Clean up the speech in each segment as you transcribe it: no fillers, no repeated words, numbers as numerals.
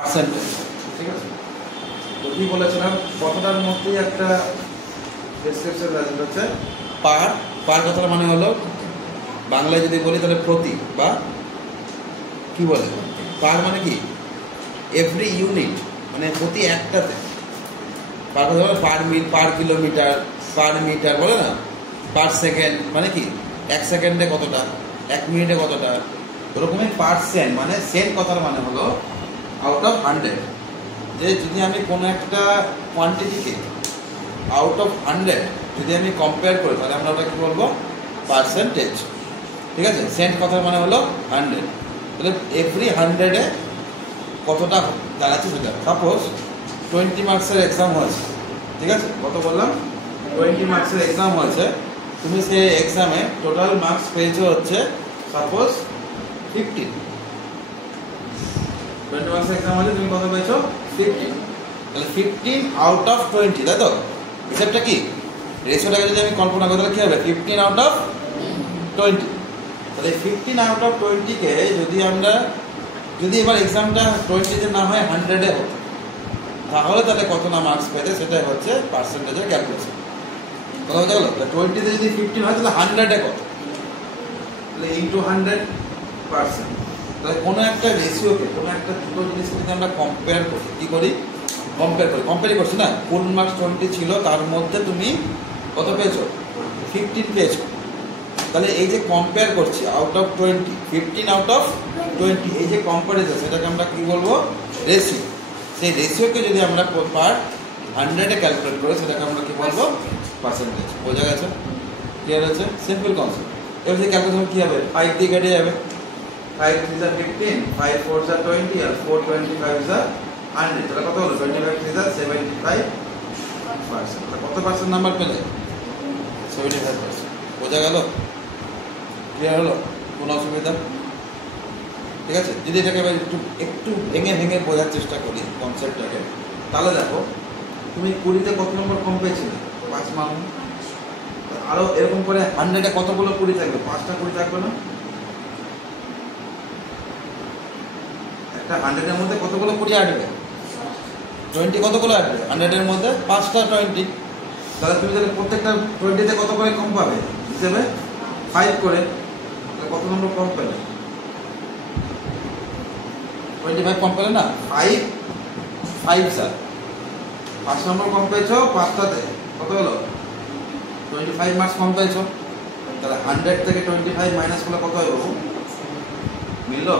Percentage, ঠিক আছে। তো কি বলেছিলাম, কথাটার মধ্যেই একটা ডেসক্রিপশন ভ্যালু হচ্ছে পার। পার কথার মানে হলো বাংলায় যদি বলি তাহলে প্রতি, বা কি বলে পার মানে কি এভরি ইউনিট, মানে প্রতি একটাতে। পার কথা বলে per minute, per kilometre, per metre বলে না, পার সেকেন্ড মানে কি এক সেকেন্ডে কতটা, এক মিনিটে কতটা, ওরকমই পার্সেন্ট মানে সেন্ট কথার মানে হলো আউট অফ 100। যে যদি আমি কোনো একটা কোয়ান্টিটিকে আউট অফ 100 যদি আমি কম্পেয়ার করি তাহলে আমরা ওটা কী বলবো, পার্সেন্টেজ, ঠিক আছে। সেন্ট কথার মানে হলো 100, তাহলে এভরি 100-এ কতটা দাঁড়াচ্ছে সেটা। সাপোজ 20 মার্কসের এক্সাম হয়েছে, ঠিক আছে, কত বললাম 20 মার্কসের এক্সাম হয়েছে, তুমি সেই এক্সামে টোটাল মার্কস পেয়েছো হচ্ছে সাপোজ 15। 20 মার্কসের এক্সাম হলে তুমি কত পেয়েছো 15, তাহলে 15 আউট অফ 20, তাই তো। হিসাবটা কি, রেশিওটাকে যদি আমি কল্পনা করি তাহলে কী হবে 15 আউট অফ 20। তাহলে 15 আউট অফ 20-কে যদি আমরা যদি এবার এক্সামটা 20-তে না হয় 100-এ হতো, তাহলে কত না মার্কস পেতে সেটাই হচ্ছে পার্সেন্টেজের ক্যালকুলেশন। কথা বলতে গেল 20-তে যদি 15 হয় তাহলে 100-এ কত, তাহলে ইন্টু 100%। তাহলে কোনো একটা রেশিওকে, কোনো একটা দুটো জিনিসকে যদি আমরা কম্পেয়ার করি, কী করি কম্পেয়ার করছি না, ফুল মার্কস 20 ছিল, তার মধ্যে তুমি কত পেয়েছো 15 পেয়েছো, তাহলে এই যে কম্পেয়ার করছি আউট অফ 20, 15 আউট অফ 20, এই যে কম্পারিজন সেটাকে আমরা কী বলবো, রেশিও। সেই রেশিওকে যদি আমরা পার 100-এ ক্যালকুলেট করি সেটাকে আমরা কী বলবো, পার্সেন্টেজ। বোঝা গেছে, ক্লিয়ার হচ্ছে, সিম্পল কনসেপ্ট। এবার সেই ক্যালকুলেশন কী হবে, 5 দিয়ে কেটে যাবে, 5 3 15, 5 4 20, আর 4 25 100, তাহলে কত হলো 25 3 75%। কত পার্সেন্ট নাম্বার পেলে 75%। বোঝা গেল, ক্লিয়ার হলো, কোনো অসুবিধা, ঠিক আছে। যদি এটাকে এবার একটু ভেঙে ভেঙে বোঝার চেষ্টা করি কনসেপ্টটাকে, তাহলে দেখো তুমি 20-তে কত নম্বর কম পেয়েছিলে, 5 মার্ক। আরও এরকম করে 100-এ কতগুলো 20 থাকবে, 5টা 20 থাকবে না। একটা 100-এর মধ্যে কতগুলো 20 আসবে, 20 কতগুলো আসবে 100-এর মধ্যে 5টা 20। তাহলে তুমি তাহলে প্রত্যেকটা 20-তে কত করে কম পাবে হিসেবে 5 করে, তাহলে কত নম্বর কম পেলে 25 কম পেলে না, 5 স্যার 5 নম্বর কম পেয়েছো 5টাতে, কত হলো 25 মার্কস কম পেয়েছো। তাহলে 100 থেকে 25 মাইনাস করলে কত হবে, মিললো।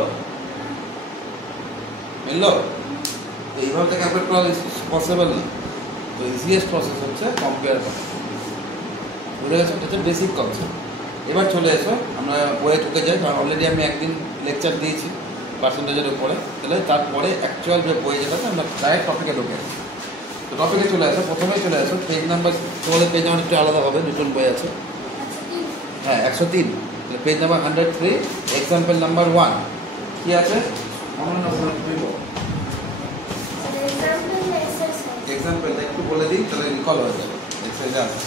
তো এইভাবে তো ক্যালকুলেট করা পসিবল না। তো ইজিয়েস্ট প্রসেস হচ্ছে কম্পেয়ার করা। বুঝে গেছো, এটা হচ্ছে বেসিক কনসেপ্ট। এবার চলে এসো আমরা বইয়ে ঢুকে যাই, কারণ অলরেডি আমি একদিন লেকচার দিয়েছি পার্সেন্টেজের উপরে, তাহলে তারপরে অ্যাকচুয়াল যে বই যেটা আমরা ডাইরেক্ট টপিকে ঢুকে। তো টপিকে চলে আসো, প্রথমেই চলে আসো পেজ নাম্বার, তোমাদের পেজ নাম্বার একটু আলাদা হবে, নতুন বই আছে, হ্যাঁ 103, পেজ নাম্বার 103, এক্সাম্পল নাম্বার 1 কি আছে, এক্সাম্পলটা একটু বলে দিই তাহলে রিকল হয়ে যাবে। এক্সারসাইজ আছে,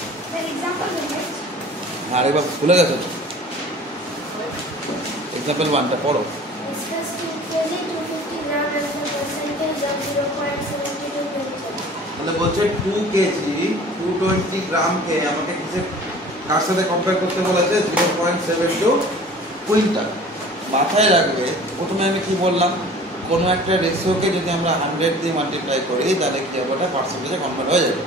আরেকবার ভুলে গেছো, এক্সাম্পল 1টা পড়ো। তাহলে বলছে 2 কেজি 220 গ্রামকে আমাকে কার সাথে কম্পেয়ার করতে বলেছে, 0.72 কুইন্টাল। মাথায় রাখবে প্রথমে আমি কি বললাম, কোনো একটা রেশিওকে যদি আমরা 100 দিয়ে মাল্টিপ্লাই করি তাহলে কি হবে, ওটা পার্সেন্টেজে কনভার্ট হয়ে যাবে।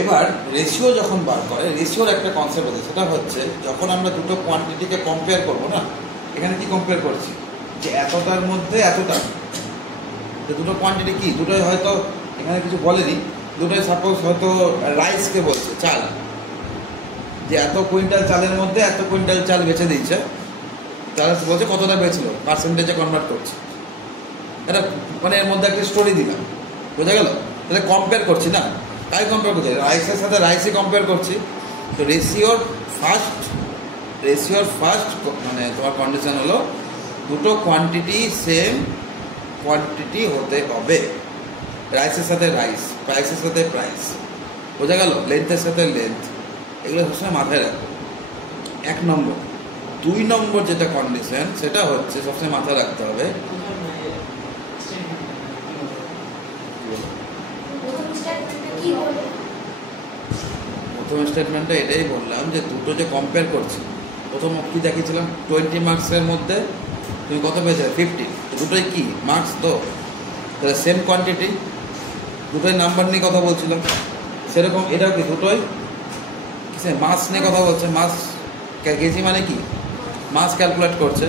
এবার রেশিও যখন বার করে, রেশিওর একটা কনসেপ্ট আছে, সেটা হচ্ছে যখন আমরা দুটো কোয়ান্টিটিকে কম্পেয়ার করবো না, এখানে কি কম্পেয়ার করছি, যে এতটার মধ্যে এতটা, যে দুটো কোয়ান্টিটি কি, দুটোই হয়তো এখানে কিছু বলেনি, দুটোই সাপোজ হয়তো রাইসকে বলছে, চাল, যে এত কুইন্টাল চালের মধ্যে এত কুইন্টাল চাল বেচে দিয়েছে, তারা বলছে কতটা বেচলো, পার্সেন্টেজে কনভার্ট করছে। এটা মানে এর মধ্যে একটা স্টোরি দিলাম, বোঝা গেল। তাহলে কম্পেয়ার করছি না, তাই কম্পেয়ার করছি, রাইসের সাথে রাইসই কম্পেয়ার করছি। তো রেশিওর ফার্স্ট মানে তোমার কন্ডিশন হলো দুটো কোয়ান্টিটি সেম কোয়ান্টিটি হতে হবে, রাইসের সাথে রাইস, প্রাইসের সাথে প্রাইস, বোঝা গেল, লেন্থের সাথে লেন্থ, এগুলো সবসময় মাথায় রাখো। 1 নম্বর। 2 নম্বর যেটা কন্ডিশন সেটা হচ্ছে সবসময় মাথায় রাখতে হবে, প্রথম স্টেটমেন্টে এটাই বললাম যে দুটো যে কম্পেয়ার করছি, প্রথম কী দেখিয়েছিলাম 20 মার্কসের মধ্যে তুমি কত পেয়েছো 50, দুটোই কি মার্কস তো, তাহলে সেম কোয়ান্টিটি, দুটোই নাম্বার নিয়ে কথা বলছিলাম। সেরকম এটাও কি দুটোই কিসে মাস নিয়ে কথা বলছে, মাস কেজি মানে কি মাস ক্যালকুলেট করছে,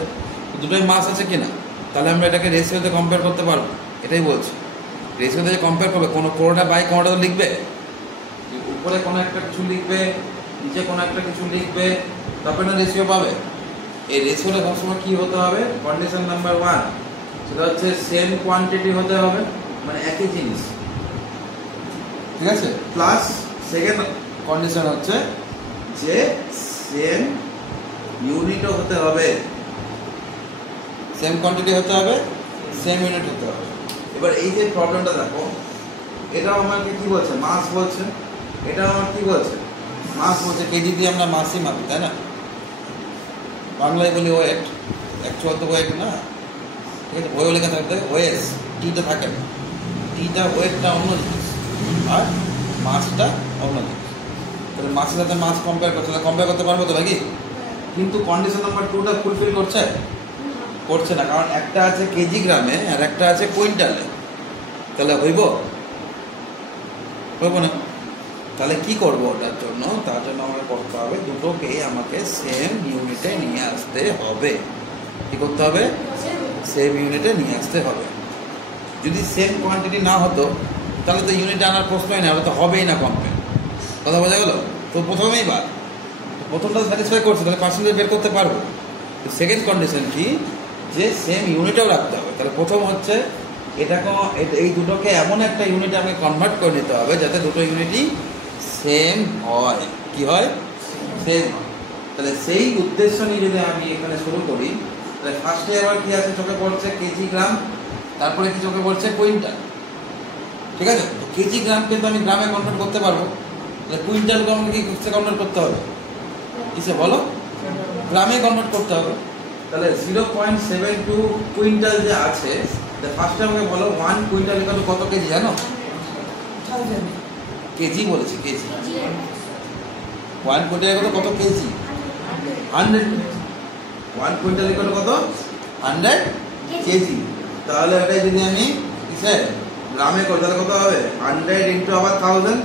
দুটোই মাস আছে কিনা, তাহলে আমরা এটাকে রেশিওতে কম্পেয়ার করতে পারবো, এটাই বলছি। রেশিওতে যে কম্পেয়ার করবে কোনোটা বাই কোনোটা তো লিখবে, উপরে কোনো একটা কিছু লিখবে, নিচে কোনো একটা কিছু লিখবে, তারপরে না রেশিও পাবে। এই রেশিওটা সবসময় কী হতে হবে, কন্ডিশন নাম্বার 1 সেটা হচ্ছে সেম কোয়ান্টিটি হতে হবে, মানে একই জিনিস, ঠিক আছে। প্লাস সেকেন্ড কন্ডিশন হচ্ছে যে সেম ইউনিটও হতে হবে, সেম কোয়ান্টিটি হতে হবে, সেম ইউনিট হতে হবে। এবার এই যে প্রবলেমটা দেখো, এটাও আমাকে কি বলছে মাস বলছে, এটাও আমার কি বলছে মাস বলছে, কেজি দিয়ে আমরা মাসই মাপি তাই না, বাংলায় বলি ওয়েট, অ্যাকচুয়াল তো ওয়েট না, ঠিক আছে। বইও লেখা থাকতে ওয়েস, টিটা থাকে না, টিটা ওয়েটটা অন্য জিনিস আর মাসটা অন্য জিনিস। তাহলে মাসের সাথে মাস কম্পেয়ার করছে, তাহলে কম্পেয়ার করতে পারবো তো নাকি, কিন্তু কন্ডিশন নাম্বার 2টা ফুলফিল করছে না, কারণ একটা আছে কেজি গ্রামে আর একটা আছে কুইন্টালে, তাহলে হইব না। তাহলে কি করব ওটার জন্য, তার জন্য আমাকে করতে হবে দুটোকেই আমাকে সেম ইউনিটে নিয়ে আসতে হবে। কি করতে হবে, সেম ইউনিটে নিয়ে আসতে হবে। যদি সেম কোয়ান্টিটি না হতো তাহলে তো ইউনিটে আনার প্রশ্নই না, তো হবেই না কম্পেয়ার, কথা বোঝা গেল। তো প্রথমেই বাদ, প্রথমটা স্যাটিসফাই করছে, তাহলে পার্সেন্টেজ বের করতে পারবো। সেকেন্ড কন্ডিশন কি, যে সেম ইউনিটেও রাখতে হবে। তাহলে প্রথম হচ্ছে এটাকে, এই দুটোকে এমন একটা ইউনিটে আমাকে কনভার্ট করে নিতে হবে যাতে দুটো ইউনিটই সেম হয়। কি হয়, সেম। তাহলে সেই উদ্দেশ্য নিয়ে যদি আমি এখানে শুরু করি, তাহলে ফার্স্টে আবার কি আছে চোখে পড়ছে কেজি গ্রাম, তারপরে কি চোখে পড়ছে কুইন্টাল, ঠিক আছে। তো কেজি গ্রাম কিন্তু আমি গ্রামে কনভার্ট করতে পারবো, তাহলে কুইন্টালকে আমাকে কি কিসে কনভার্ট করতে হবে, কিসে বলো, গ্রামে কনভার্ট করতে হবে। তাহলে 0.72 কুইন্টাল যে আছে, ফার্স্টে আমাকে বলো 1 কুইন্টাল কত কেজি জানো, কেজি বলেছি, কেজি 1 কুইন্টাল কত কেজি, 100। 1 কুইন্টাল কত 100 কেজি। তাহলে এটাই যদি আমি কিসে গ্রামে করি তাহলে কত হবে, 100 ইন্টু আবার 1000,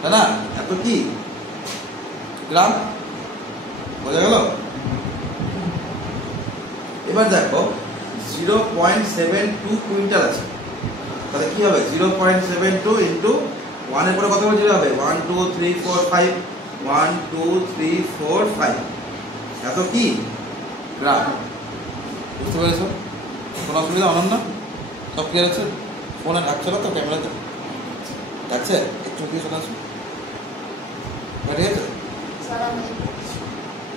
তাই না, এত কি গ্রাম, বোঝা গেল। এবার দেখো 0.72 কুইন্টাল আছে, তাহলে কি হবে 0.72 ইন্টু 1 এর পরে কত বলতে হবে 1 2 3 4 5, 1 2 3 4 5, এত কি গ্রাম। বুঝতে পেরেছো, কোনো অসুবিধা অনন্য, সব ক্লিয়ার আছে। ফোনে ডাকছে না তো, ক্যামেরাতে ডাকছে, একটু দিয়ে শোনা, ঠিক আছে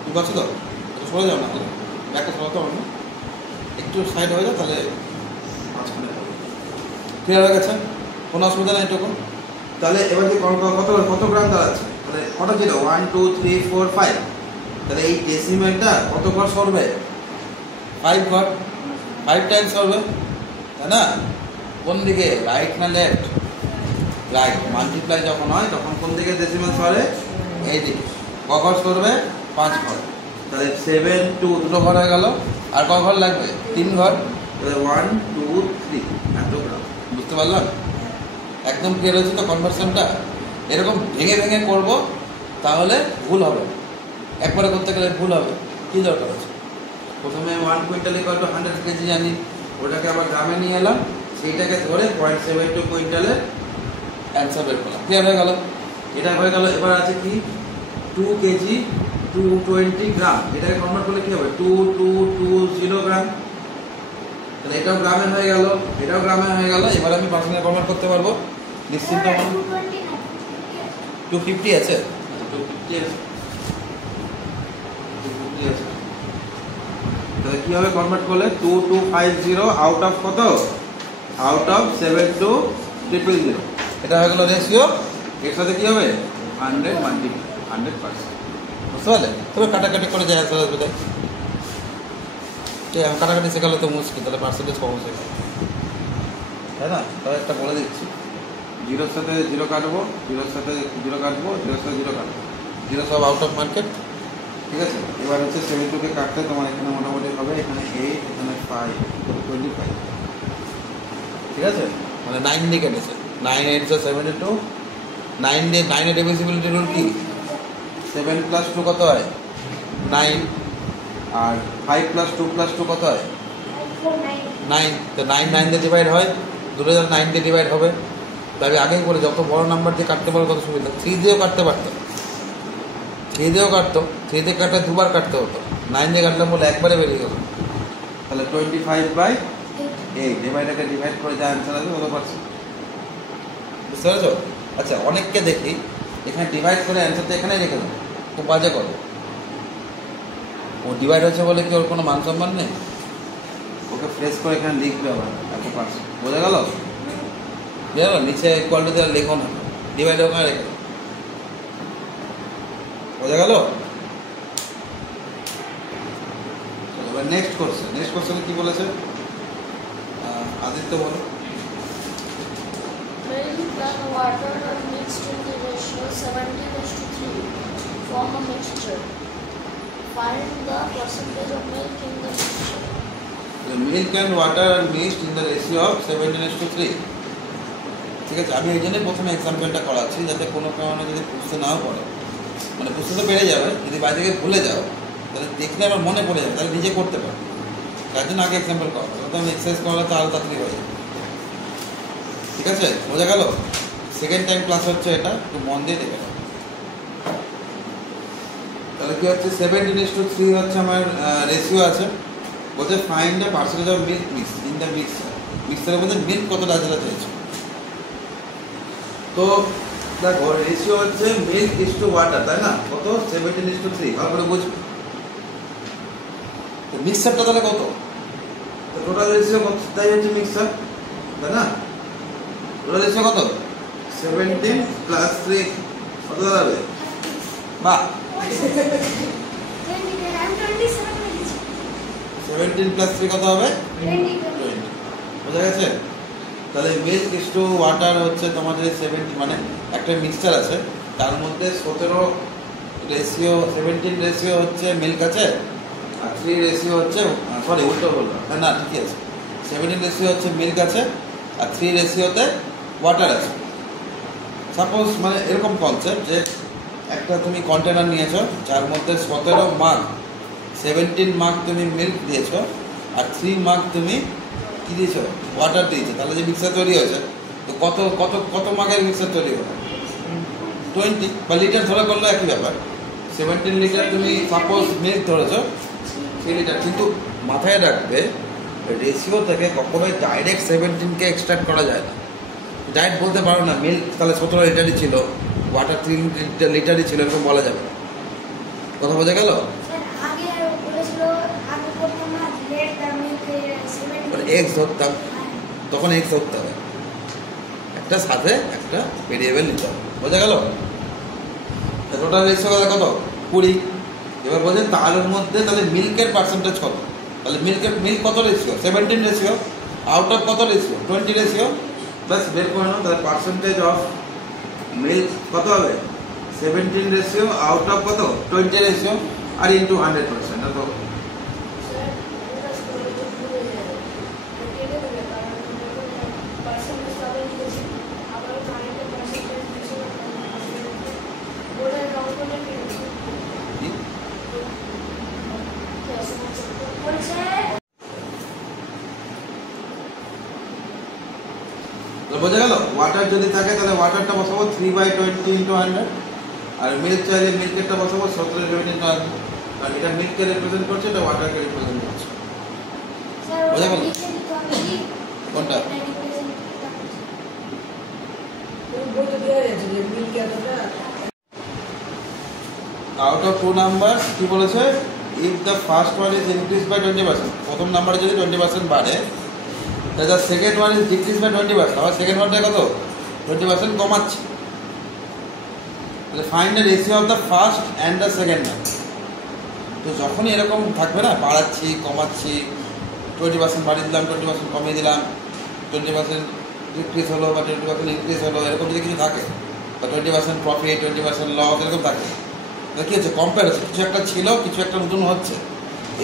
ঠিক আছে। তো সরে যাও না, ব্যাগটা সরাতে হবে না, একটু সাইড হয়ে যাও, তাহলে ক্লিয়ার হয়ে গেছে, কোনো অসুবিধা নেই এটুকু। তাহলে এবার যে কত গ্রাম দাঁড়াচ্ছে, তাহলে কত ছিল 1 2 3 4 5, তাহলে এই ডেসিমেলটা কত ঘর সরবে, 5 ঘর, 5 টাইমস সরবে, তাই না। কোন দিকে, রাইট না লেফট, রাইট। মাল্টিপ্লাই যখন হয় তখন কোন দিকে ডেসিমেল সরে, এই দিকে। ক ঘর সরবে, 5 ঘর। তাহলে 7 2 দুটো ঘর হয়ে গেল, আর ক ঘর লাগবে 3 ঘর, তাহলে 1 2 3 এত গ্রাম। বুঝতে পারলাম, একদম ক্লিয়ার হয়েছে তো কনভার্সনটা। এরকম ভেঙে ভেঙে করবো, তাহলে ভুল হবে, একবারে করতে গেলে ভুল হবে। কী দরকার আছে, প্রথমে 1 কুইন্টাল 100 কেজি জানি, ওটাকে আবার গ্রামে নিয়ে এলাম, সেইটাকে ধরে 0.72 কুইন্টালের অ্যান্সার বের করলাম। ক্লিয়ার হয়ে গেল, এটা হয়ে গেল। এবার আছে কি 2 কেজি 220 গ্রাম, এটাকে কনভার্ট করলে কী হবে 2220 গ্রাম, তাহলে এটাও গ্রামে হয়ে গেল, এটাও গ্রামে হয়ে গেল। এবার আমি পার্সেন্টে কনভার্ট করতে পারবো নিশ্চিন্ত। 250 আছে, 250 আছে, 250 আছে। তাহলে কী হবে কনভার্ট করলে 2250 আউট অফ কত, আউট অফ 72000, এটা হয়ে গেল রেশিও। এর সাথে কী হবে 100 মাল্টিপ্লাই 100%, বুঝতে পারলে। তবে কাটাকাটি করে যায় আসলে আসবে, তাই কাটাকাটি শেখালে তো মুশকিল, তাহলে পার্সেন্টেজ কম শেখা, তাই না। তবে একটা বলে দিচ্ছি, জিরোর সাথে জিরো কাটবো, জিরোর সাথে জিরো কাটবো, জিরোর সাথে জিরো কাটবো, জিরো সব আউট অফ মার্কেট। ঠিক আছে, এবার হচ্ছে 72কে কাটতে তোমার এখানে মোটামুটি হবে এখানে 8, এখানে 5, 25। ঠিক আছে, মানে 9 দিয়ে কেটেছে। 9 8 72, 9 দিয়ে 9 ডিভিজিবিলিটি রুল কি 7 + 2 কত হয় 9, আর 5 + 2 + 2 কত হয় 9। তো 9 9 দিয়ে ডিভাইড হয়, 2009 দিয়ে ডিভাইড হবে। তবে আগেই বলে যত বড় নাম্বার দিয়ে কাটতে পারো তত সুবিধা। 3 দিয়েও কাটতে পারতো, 3 দিয়েও কাটতো, 3 দিয়ে কাটলে দুবার কাটতে হতো, 9 দিয়ে কাটলাম বলে একবারে বেরিয়ে গেল। তাহলে 25/8 এটাকে ডিভাইড করে যা অ্যান্সার আসবে কত পারছেন, বুঝতে পেরেছো? আচ্ছা, অনেককে দেখি এখানে ডিভাইড করে অ্যান্সারটা এখানেই রেখে দেবো, খুব বাজে করো। ও ডিভাইড হচ্ছে বলে কি ওর কোনো মান সম্মান নেই? ওকে ফ্রেশ করে এখানে লিখবে আবার এত পারছেন, বোঝা গেল? বুঝা গেল? নিচে ইকুয়ালিটি দেওয়া লেখো না, ডিভাইড ওখানে রেখে দেবো, বোঝা গেল? এবার নেক্সট কোশ্চেনে কি বলেছে আদিত্য বলো। Milk and water are mixed in the ratio 70:3. Form a mixture. Find the percentage of milk in the mixture. The milk and water are mixed in the ratio of 17:3. ঠিক আছে, আমি এই জন্যই প্রথমে এক্সাম্পলটা করাচ্ছি যাতে কোনো কারণে যদি বুঝতে নাও পড়ে, মানে বুঝতে তো পেরে যাবে, যদি বাইরে থেকে ভুলে যাও তাহলে দেখলে আমার মনে পড়ে যাবে, তাহলে নিজে করতে পারো। তার জন্য আগে এক্সাম্পল করা, তো আমি এক্সারসাইজ করালে তো আরও তাড়াতাড়ি হয়ে যাবে। ঠিক আছে, বোঝা গেল? সেকেন্ড টাইম ক্লাস হচ্ছে এটা, একটু মন দিয়ে দেখে নাও। তাহলে কি হচ্ছে 17:3 হচ্ছে আমার রেশিও আছে, বলছে find the percentage of milk mix in the mixture. মিক্সারের মধ্যে মিল্ক কতটা আছে চাইছে। তো দেখো রেশিও হচ্ছে মিল্ক ইস টু ওয়াটার, তাই না? কত 17:3, ভালো করে বুঝবে। তো মিক্সারটা তাহলে কত, টোটাল রেশিও কত, তাই হচ্ছে মিক্সার, তাই না? টোটাল রেশিও কত 17 + 3 কত দাঁড়াবে? বাহ, 17 + 3 কত হবে 20। বোঝা গেছে? তাহলে মিল্ক ইস টু ওয়াটার হচ্ছে তোমাদের 70, মানে একটা মিক্সচার আছে তার মধ্যে 17 রেশিও 17 রেশিও হচ্ছে মিল্ক আছে, আর 3 রেশিও হচ্ছে, সরি উল্টো বললাম, না ঠিকই আছে, 17 রেশিও হচ্ছে মিল্ক আছে আর 3 রেশিওতে ওয়াটার আছে। সাপোজ মানে এরকম কনসেপ্ট যে একটা তুমি কন্টেনার নিয়েছো যার মধ্যে 17 মাগ 17 মাগ তুমি মিল্ক দিয়েছো আর 3 মাগ তুমি কী দিয়েছো ওয়াটার দিয়েছো, তাহলে যে মিক্সার তৈরি হয়েছে তো কত কত কত মাগের মিক্সার তৈরি হবে 20 বা লিটার ধরে করলে একই ব্যাপার। 17 লিটার তুমি সাপোজ মিল্ক ধরেছো 3 লিটার, কিন্তু মাথায় রাখবে রেশিও থেকে কখনোই ডাইরেক্ট 17কে এক্সট্রাক্ট করা যায় না। ডাইরেক্ট বলতে পারো না মিল্ক তাহলে 17 লিটারই ছিল, ওয়াটার 3 লিটারই ছিল, এরকম বলা যাবে না। কথা বোঝা গেল? এক্স ধরতাম, তখন এক্স ধরতে হবে, একটা সাথে একটা ভেরিয়েবল নিতে হবে, বোঝা গেল? টোটাল রেশিও কত 20। এবার বলছেন তার মধ্যে তাহলে মিল্কের পার্সেন্টেজ কত, তাহলে মিল্ক কত রেশিও 17 রেশিও, আউট অফ কত রেশিও 20 রেশিও, প্লাস বের করে নাও তাহলে পার্সেন্টেজ অফ মিল্ক কত হবে 17 রেশিও আউট অফ কত 20 রেশিও আর ইন্টু 100%। তো বোঝা গেল? ওয়াটার যদি থাকে তাহলে ওয়াটারটা বসাবো 3/20 × 100, আর মিল্ক চাইলে মিল্কেরটা বসাবো 17 × 100, আর এটা মিল্ককে রিপ্রেজেন্ট করছে, এটা ওয়াটারকে রিপ্রেজেন্ট করছে। বোঝা গেল? কোনটা আউট অফ 2 নাম্বার কি বলেছে, if the first one is increase by 20%, প্রথম নাম্বারে যদি 20% বাড়ে তাহলে the second one is decrease by 20%, আবার সেকেন্ড ওয়ানটা কত 20% কমাচ্ছে। তাহলে find the ratio of the first and the second one. তো যখনই এরকম থাকবে না, বাড়াচ্ছি কমাচ্ছি, 20% বাড়িয়ে দিলাম 20% কমিয়ে দিলাম, 20% ডিক্রিজ হলো বা 20% ইনক্রিজ হলো, এরকম যদি কিছু থাকে, বা 20% প্রফিট, 20% লস, এরকম থাকে, তাহলে কী হচ্ছে, কম্পেয়ার হচ্ছে, কিছু একটা ছিল, কিছু একটা নতুন হচ্ছে।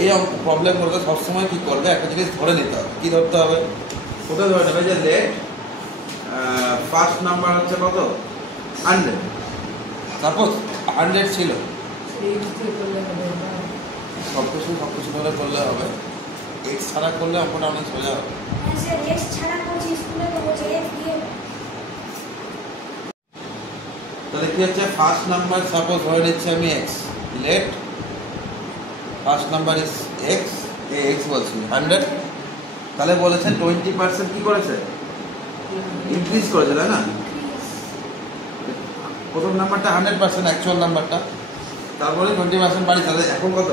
এই প্রবলেমগুলোতে সবসময় কী করবে, একটা জিনিস ধরে নিতে হবে। কী ধরতে হবে? কোথায় ধরে নেবে যে লেট ফার্স্ট নাম্বার হচ্ছে কত, 100, সাপোজ 100 ছিল, সব কিছু ধরে করলে হবে, এক্স ছাড়া করলে অঙ্কটা অনেক সোজা হবে। তাহলে কি হচ্ছে, ফার্স্ট নাম্বার সাপোজ ধরে নিচ্ছি আমি X, let first number is X, X বলছি 100, তাহলে বলেছে 20% কি করেছে, ইনক্রিজ করেছে, তাই না? প্রথম নাম্বারটা 100% অ্যাকচুয়াল নাম্বারটা, তারপরে 20% বাড়ি, তাহলে এখন কত,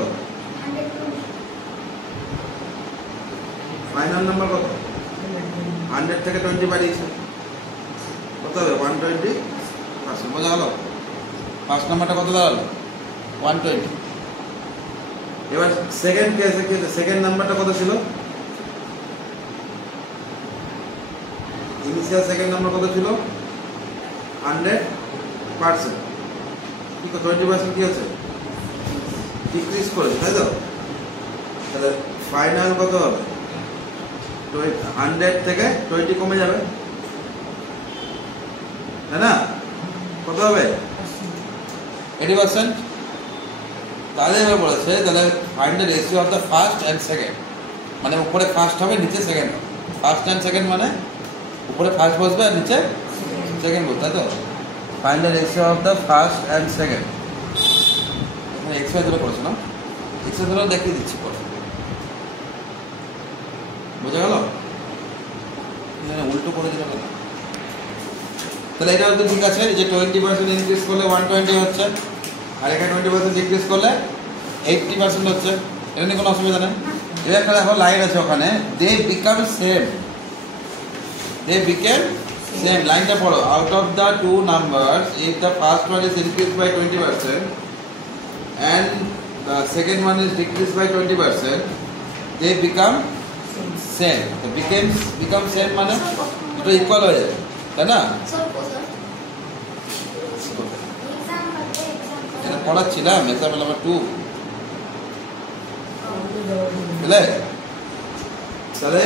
ফাইনাল নাম্বার কত, 100 থেকে 20 বাড়িয়েছে, কত হবে, 120%। বোঝা গেল? ফার্স্ট নাম্বারটা কত দাঁড়ালো, 120। এবার সেকেন্ড কেসে কি, সেকেন্ড নাম্বারটা কত ছিল, ইনিশিয়াল সেকেন্ড নাম্বার কত ছিল, 100%, কি 20% কি হচ্ছে, ডিক্রিজ করেছে, তাই তো? তাহলে ফাইনাল কত হবে, 100 থেকে 20 কমে যাবে, তাই না? কত হবে, 80%। তাহলে এবার বলেছে, তাহলে find the ratio of the first and second, মানে উপরে ফার্স্ট হবে, নিচে সেকেন্ড হবে। ফার্স্ট অ্যান্ড সেকেন্ড মানে উপরে ফার্স্ট বসবে আর নিচে সেকেন্ড বসবে, তাই তো? Find the ratio of the first and second, এখানে এক্স ওয়াই ধরে করেছে না, এক্স ওয়াই ধরে দেখিয়ে দিচ্ছি পরে। বোঝা গেল? উল্টো করে দিল কেন? তাহলে এটা হচ্ছে ঠিক আছে, যে 20% ইনক্রিজ করলে 120 হচ্ছে, আর এখানে 20% ডিক্রিজ করলে 80% হচ্ছে, এটা নিয়ে কোনো অসুবিধা নেই। এবার একটা দেখো লাইন আছে ওখানে, they become same, they became same, লাইনটা পড়ো, out of the two numbers if the first one is increase by 20% and the second one is decrease by 20%, they become same. তো বিকাম সেম মানে দুটো equal হয়ে যাবে, তাই না? এটা পড়াচ্ছিলাম, এক্সাম্পল নাম্বার 2, বুঝলে? তাহলে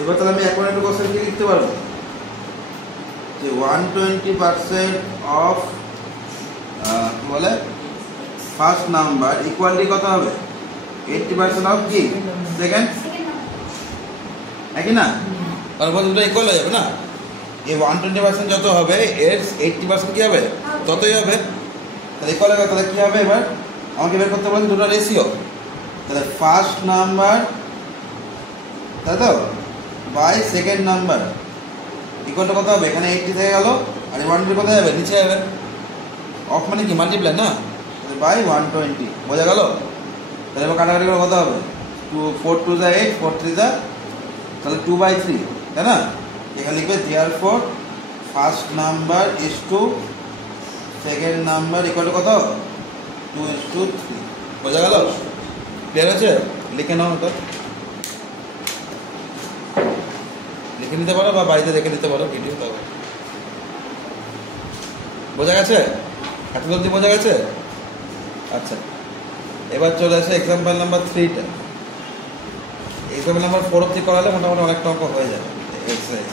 এবার তাহলে আমি এখন একটা কোশ্চেন কি লিখতে পারবো, যে 120% অফ বলে ফার্স্ট নাম্বার ইকুয়ালি কত হবে, 80% অফ কি সেকেন্ড, একই না? তারপর দুটো ইকুয়াল হয়ে যাবে না? এই 120% যত হবে এর 80% কি হবে, ততই হবে। তাহলে ইকুয়াল হবে, তাহলে কী হবে, এবার আমাকে বের করতে বলেন দুটো রেশিও, তাহলে ফার্স্ট নাম্বার, তাই তো, বাই সেকেন্ড নাম্বার ইকুয়ালটা কত হবে, এখানে 80 থেকে গেল, আর 120 কোথায় যাবে, নিচে যাবে। অফ মানে কি, মাল্টিপ্লাই না, বাই 120। বোঝা গেল? তাহলে এবার কাটাকাটি করে কত হবে, 4 2 যা 8, 4 3 যা, তাহলে 2/3, তাই না? এখানে লিখবে therefore first number is to second number equal to কত, 2:3। বোঝা গেল? ক্লিয়ার আছে? লিখে নাও, তো লিখে নিতে পারো বা বাড়িতে দেখে নিতে পারো ভিডিও, তবে বোঝা গেছে? এত জলদি বোঝা গেছে? আচ্ছা, এবার চলে আসে এক্সাম্পল নাম্বার 3টা। এক্সাম্পল নাম্বার 4 অব্দি করালে মোটামুটি অনেকটা অঙ্ক হয়ে যাবে এক্সারসাইজ,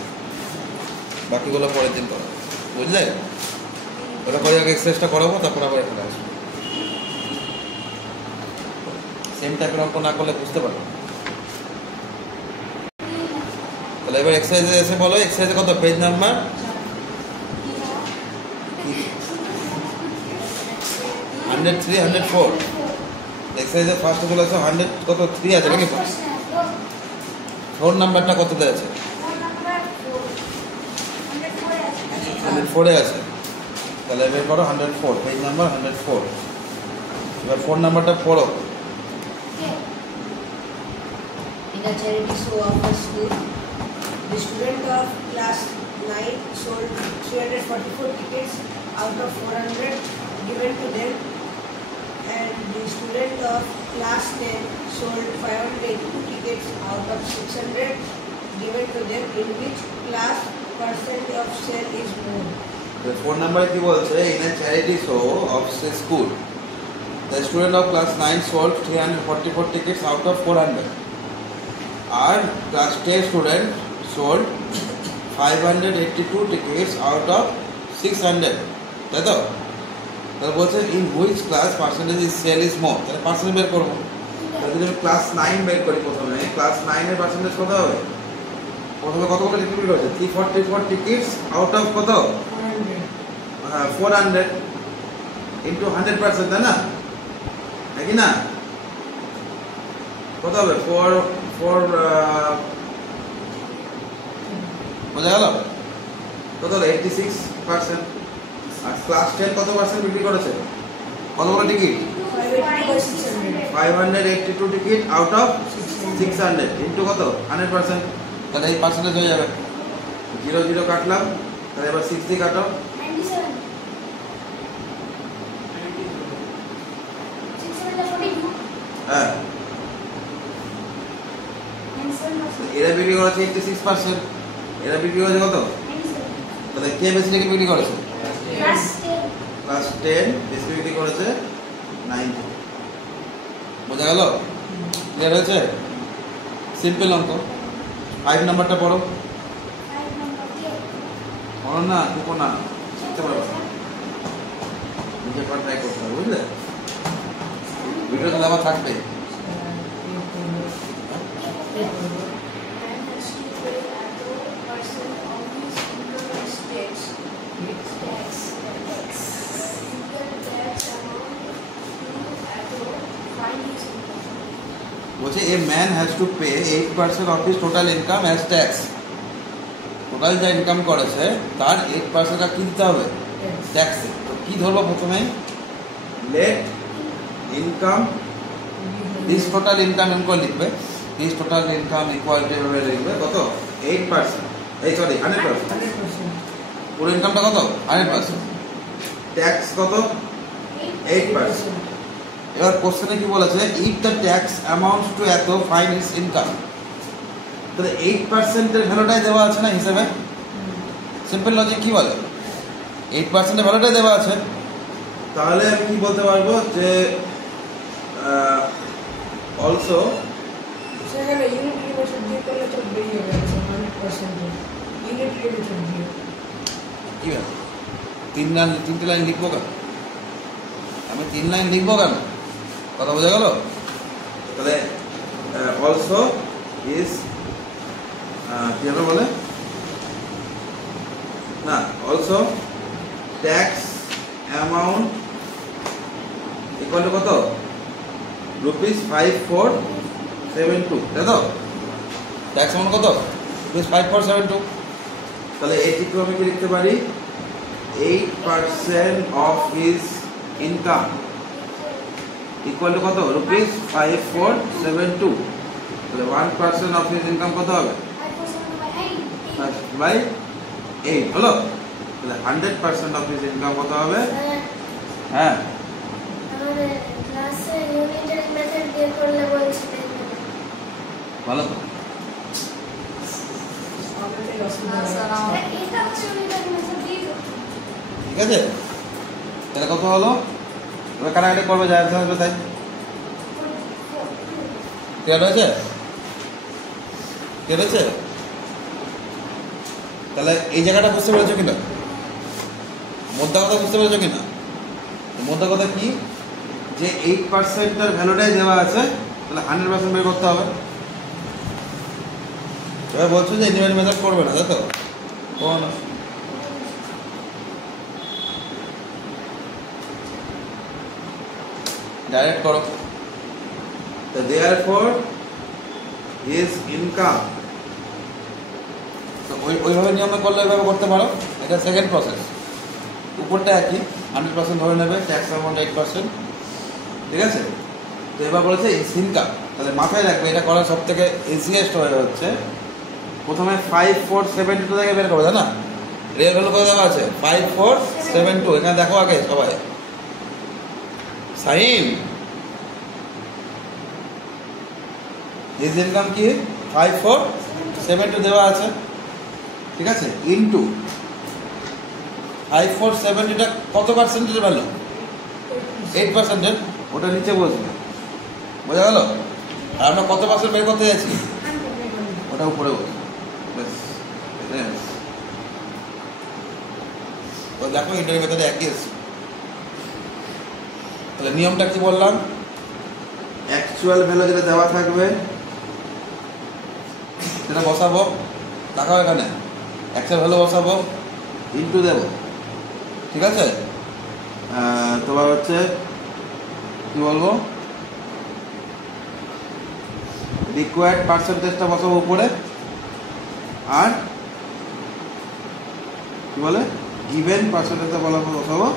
বাকিগুলো পরের দিন করাবো, বুঝলে? ওটা করে আগে এক্সারসাইজটা করাবো, তারপর আবার এখানে আসবো। সেম টাইপের অঙ্ক না করলে বুঝতে পারবো। তাহলে এবার এক্সারসাইজে এসে বলো, এক্সারসাইজে কত, পেজ নাম্বার 103 104। এক্সারসাইজে ফার্স্টে চলে আসে 100 কত 3 আছে নাকি, ফোন নাম্বারটা কততে আছে, 104 আছে। তাহলে এবার করো 104, পেজ নাম্বার 104। এবার ফোন নাম্বারটা পড়ো। In a charity show of a school, the student of class 9 sold 344 tickets out of 400 given to them, and the student of class 10 sold 582 tickets out of 600 given to them. In which class percent of sale is more. 4 নাম্বারে কি বলছে, in a charity show of a school the student of class 9 sold 344 tickets out of 400 R class 10 student sold 582 tickets out of 600, তাই তো? তাহলে বলছে in which class percentage is sale is more, তাহলে percentage বের করবো। তাহলে যদি আমি ক্লাস 9 বের করি, প্রথমে ক্লাস 9 এর পার্সেন্টেজ কত হবে? প্রথমে কতগুলো টিকিট বিক্রি হয়েছে? 344 টিকিটস আউট অফ কত? 400 ইন্টু 100%, তাই না? নাকি না? কত হবে? 4 বোঝা গেল? কত হলো? 86%। আর ক্লাস 10 কত পার্সেন্ট বিক্রি করেছে? কতগুলো ticket? 582 ticket out of 600 into কত? 100%। তাহলে এই পার্সেন্টেজ হয়ে যাবে। 0 0 কাটলাম, তাহলে এবার 6 দিয়ে কাটো। 97 হ্যাঁ, এরা বিক্রি করেছে 86%, এরা বিক্রি করেছে কত? তাহলে কে বেশি টিকিট বিক্রি করেছে? ক্লাস 10 বেশি বিক্রি করেছে 9। বোঝা গেল? ক্লিয়ার হয়েছে? সিম্পল অঙ্ক। 5 নাম্বারটা পড়ো। পড়ো না, দুটো না, শিখতে পারো, নিজে পড়া ট্রাই করতে হবে, বুঝলে? ভিডিওতে দেওয়া থাকবে। বলছে a man has to pay 8% of his total income as tax. Total যা ইনকাম করেছে তার 8% কি দিতে হবে? ট্যাক্সে। তো কি ধরবো প্রথমে? Let income, this total income ইনকো লিখবে, দিস টোটাল ইনকাম ইকুয়ালিটি ভাবে লিখবে কত? 8%, এই সরি 100%। পুরো ইনকামটা কত? 100%। ট্যাক্স কত? 8%। এবার কোশ্চেনে কি বলেছে? If the tax amounts two এত ফাইন ইজ ইনকাম। তাহলে 8% এর ভ্যালুটাই দেওয়া আছে না হিসাবে। সিম্পল লজিক কি বলে? 8% এর ভ্যালুটাই দেওয়া আছে, তাহলে আমি কি বলতে পারবো যে অলসো সেখানে ইউনিট মেথড দিয়ে করলে তো বেরিয়ে যাবে 100%। ইউনিট মেথড দিয়ে কি হবে? 3 লাইন লিখবো কেন? আমি 3 লাইন লিখবো কেন? কথা বোঝা গেল? তাহলে অলসো ইজ কি হবে বলে না, also tax amount equal to কত? ₹5472, তাই তো? ট্যাক্স অ্যামাউন্ট কত? ₹5472। তাহলে এইটুকু আমি কি লিখতে পারি? 8% of his income equal to কত? ₹5472। তাহলে 1% অফ হিজ ইনকাম কত হবে? বাই 8 হলো। তাহলে 100% অফ হিজ ইনকাম কত হবে? হ্যাঁ, ভালো তো। ঠিক আছে, তাহলে কত হলো? এবার কাটাকাটি করবে, যা আসবে তাই। ক্লিয়ার হয়েছে? ক্লিয়ার হয়েছে? তাহলে এই জায়গাটা বুঝতে পেরেছো কিনা? মোদ্দা কথা বুঝতে পেরেছো কিনা? মোদ্দা কথা কি, যে 8% এর ভ্যালুটাই দেওয়া আছে, তাহলে 100% বের করতে হবে। এবার বলছো যে ইন্ডিভিজুয়াল মেথড করবে না, তাই তো? কোন ডাইরেক্ট করো। তো দেয়ারফর হিজ ইনকাম, তো ওইভাবে নিয়মে করলে ওইভাবে করতে পারো। এটা সেকেন্ড প্রসেস। উপরটা একই, 100% ধরে নেবে, ট্যাক্স অ্যামাউন্ট 8%। ঠিক আছে? তো এবার বলেছে ইজ ইনকাম। তাহলে মাথায় রাখবে, এটা করার সব থেকে ইজিয়েস্ট হয়ে হচ্ছে প্রথমে 5472 থেকে বের করবে, তাই না? রিয়েল ভ্যালু কত দেওয়া আছে? 5472। এখানে দেখো আগে সবাই, সাইন হিজ ইনকাম কি 5472 দেওয়া আছে। ঠিক আছে, ইন্টু 5470, এটা কত পার্সেন্টের ভ্যালু? 8%, ওটা নিচে বসবে, বোঝা গেল? আর আমরা কত পার্সেন্ট বের করতে যাচ্ছি? ওটা উপরে বসবে। ব্যাস, তো দেখো ইন্টারভিউ মেথডে একই আছে। তাহলে নিয়মটা কি বললাম? অ্যাকচুয়াল ভ্যালু যেটা দেওয়া থাকবে সেটা বসাবো, দেখাও এখানে অ্যাকচুয়াল ভ্যালু বসাবো, ইন্টু দেবো, ঠিক আছে? তোমার হচ্ছে কি বলবো, রিকোয়ার্ড পার্সেন্টেজটা বসাবো উপরে, আর কি বলে গিভেন পার্সেন্টেজটা বসাবো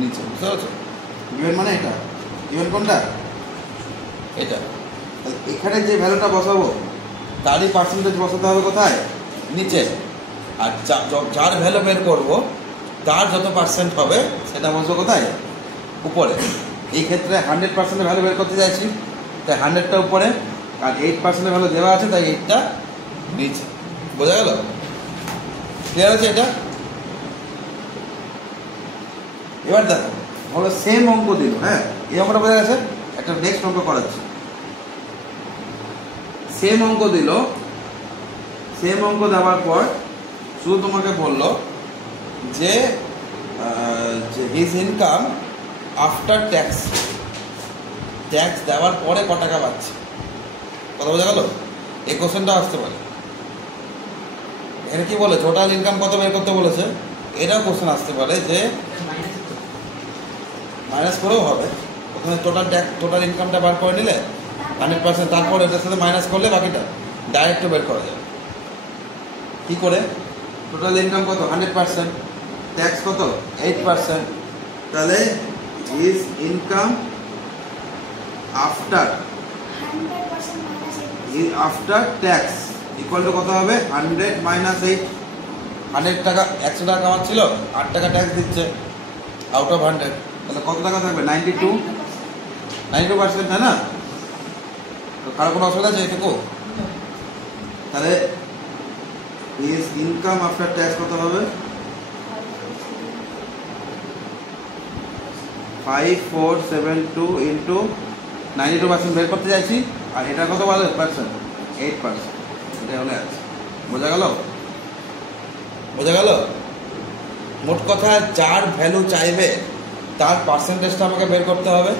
নিচে, বুঝতে পারছো? গিভেন মানে এটা, গিভেন কোনটা? এটা। এখানে যে ভ্যালুটা বসাবো তারই পার্সেন্টেজ বসাতে হবে কোথায়? নিচে। আর যার ভ্যালু বের করবো তার যত পার্সেন্ট হবে সেটা বসবো কোথায়? উপরে। এই ক্ষেত্রে 100% ভ্যালু বের করতে চাইছি, তাই 100টা উপরে, আর 8% ভ্যালু দেওয়া আছে তাই 8টা নিচে। বোঝা গেল? ক্লিয়ার আছে এটা? এবার দেখো, হলো সেম অঙ্ক দিল, হ্যাঁ এই অঙ্কটা বোঝা গেছে, একটা নেক্সট অঙ্ক করাচ্ছি। সেম অঙ্ক দিল, সেম অঙ্ক দেওয়ার পর শুধু তোমাকে বললো যে his income after tax, tax দেওয়ার পরে ক টাকা পাচ্ছে, কথা বোঝা গেল? এই কোশ্চেনটা আসতে পারে। এখানে কি বলে টোটাল ইনকাম কত বের করতে বলেছে, এটাও কোশ্চেন আসতে পারে যে মাইনাস করেও হবে। প্রথমে টোটাল ইনকামটা বার করে নিলে 100%, তারপর এটার সাথে মাইনাস করলে বাকিটা ডাইরেক্টও বের করা যাবে। কী করে? টোটাল ইনকাম কত? 100%, ট্যাক্স কত? 8%, তাহলে his income after tax equal to কত হবে? 100 মাইনাস 8। 100 টাকা, 100 টাকা কামাচ্ছিল, 8 টাকা ট্যাক্স দিচ্ছে আউট অফ 100, তাহলে কত টাকা থাকবে? 92%, তাই না? তো কারো কোনো অসুবিধা আছে এটুকু? তাহলে হিজ ইনকাম আফটার ট্যাক্স কত হবে? 5472 ইন্টু 92% বের করতে চাইছি, আর এটা কত বলে পার্সেন্ট? 8%, এটা হলে আছে। বোঝা গেল? বোঝা গেল? মোট কথা যার ভ্যালু চাইবে তার পার্সেন্টেজটা আমাকে বের করতে হবে।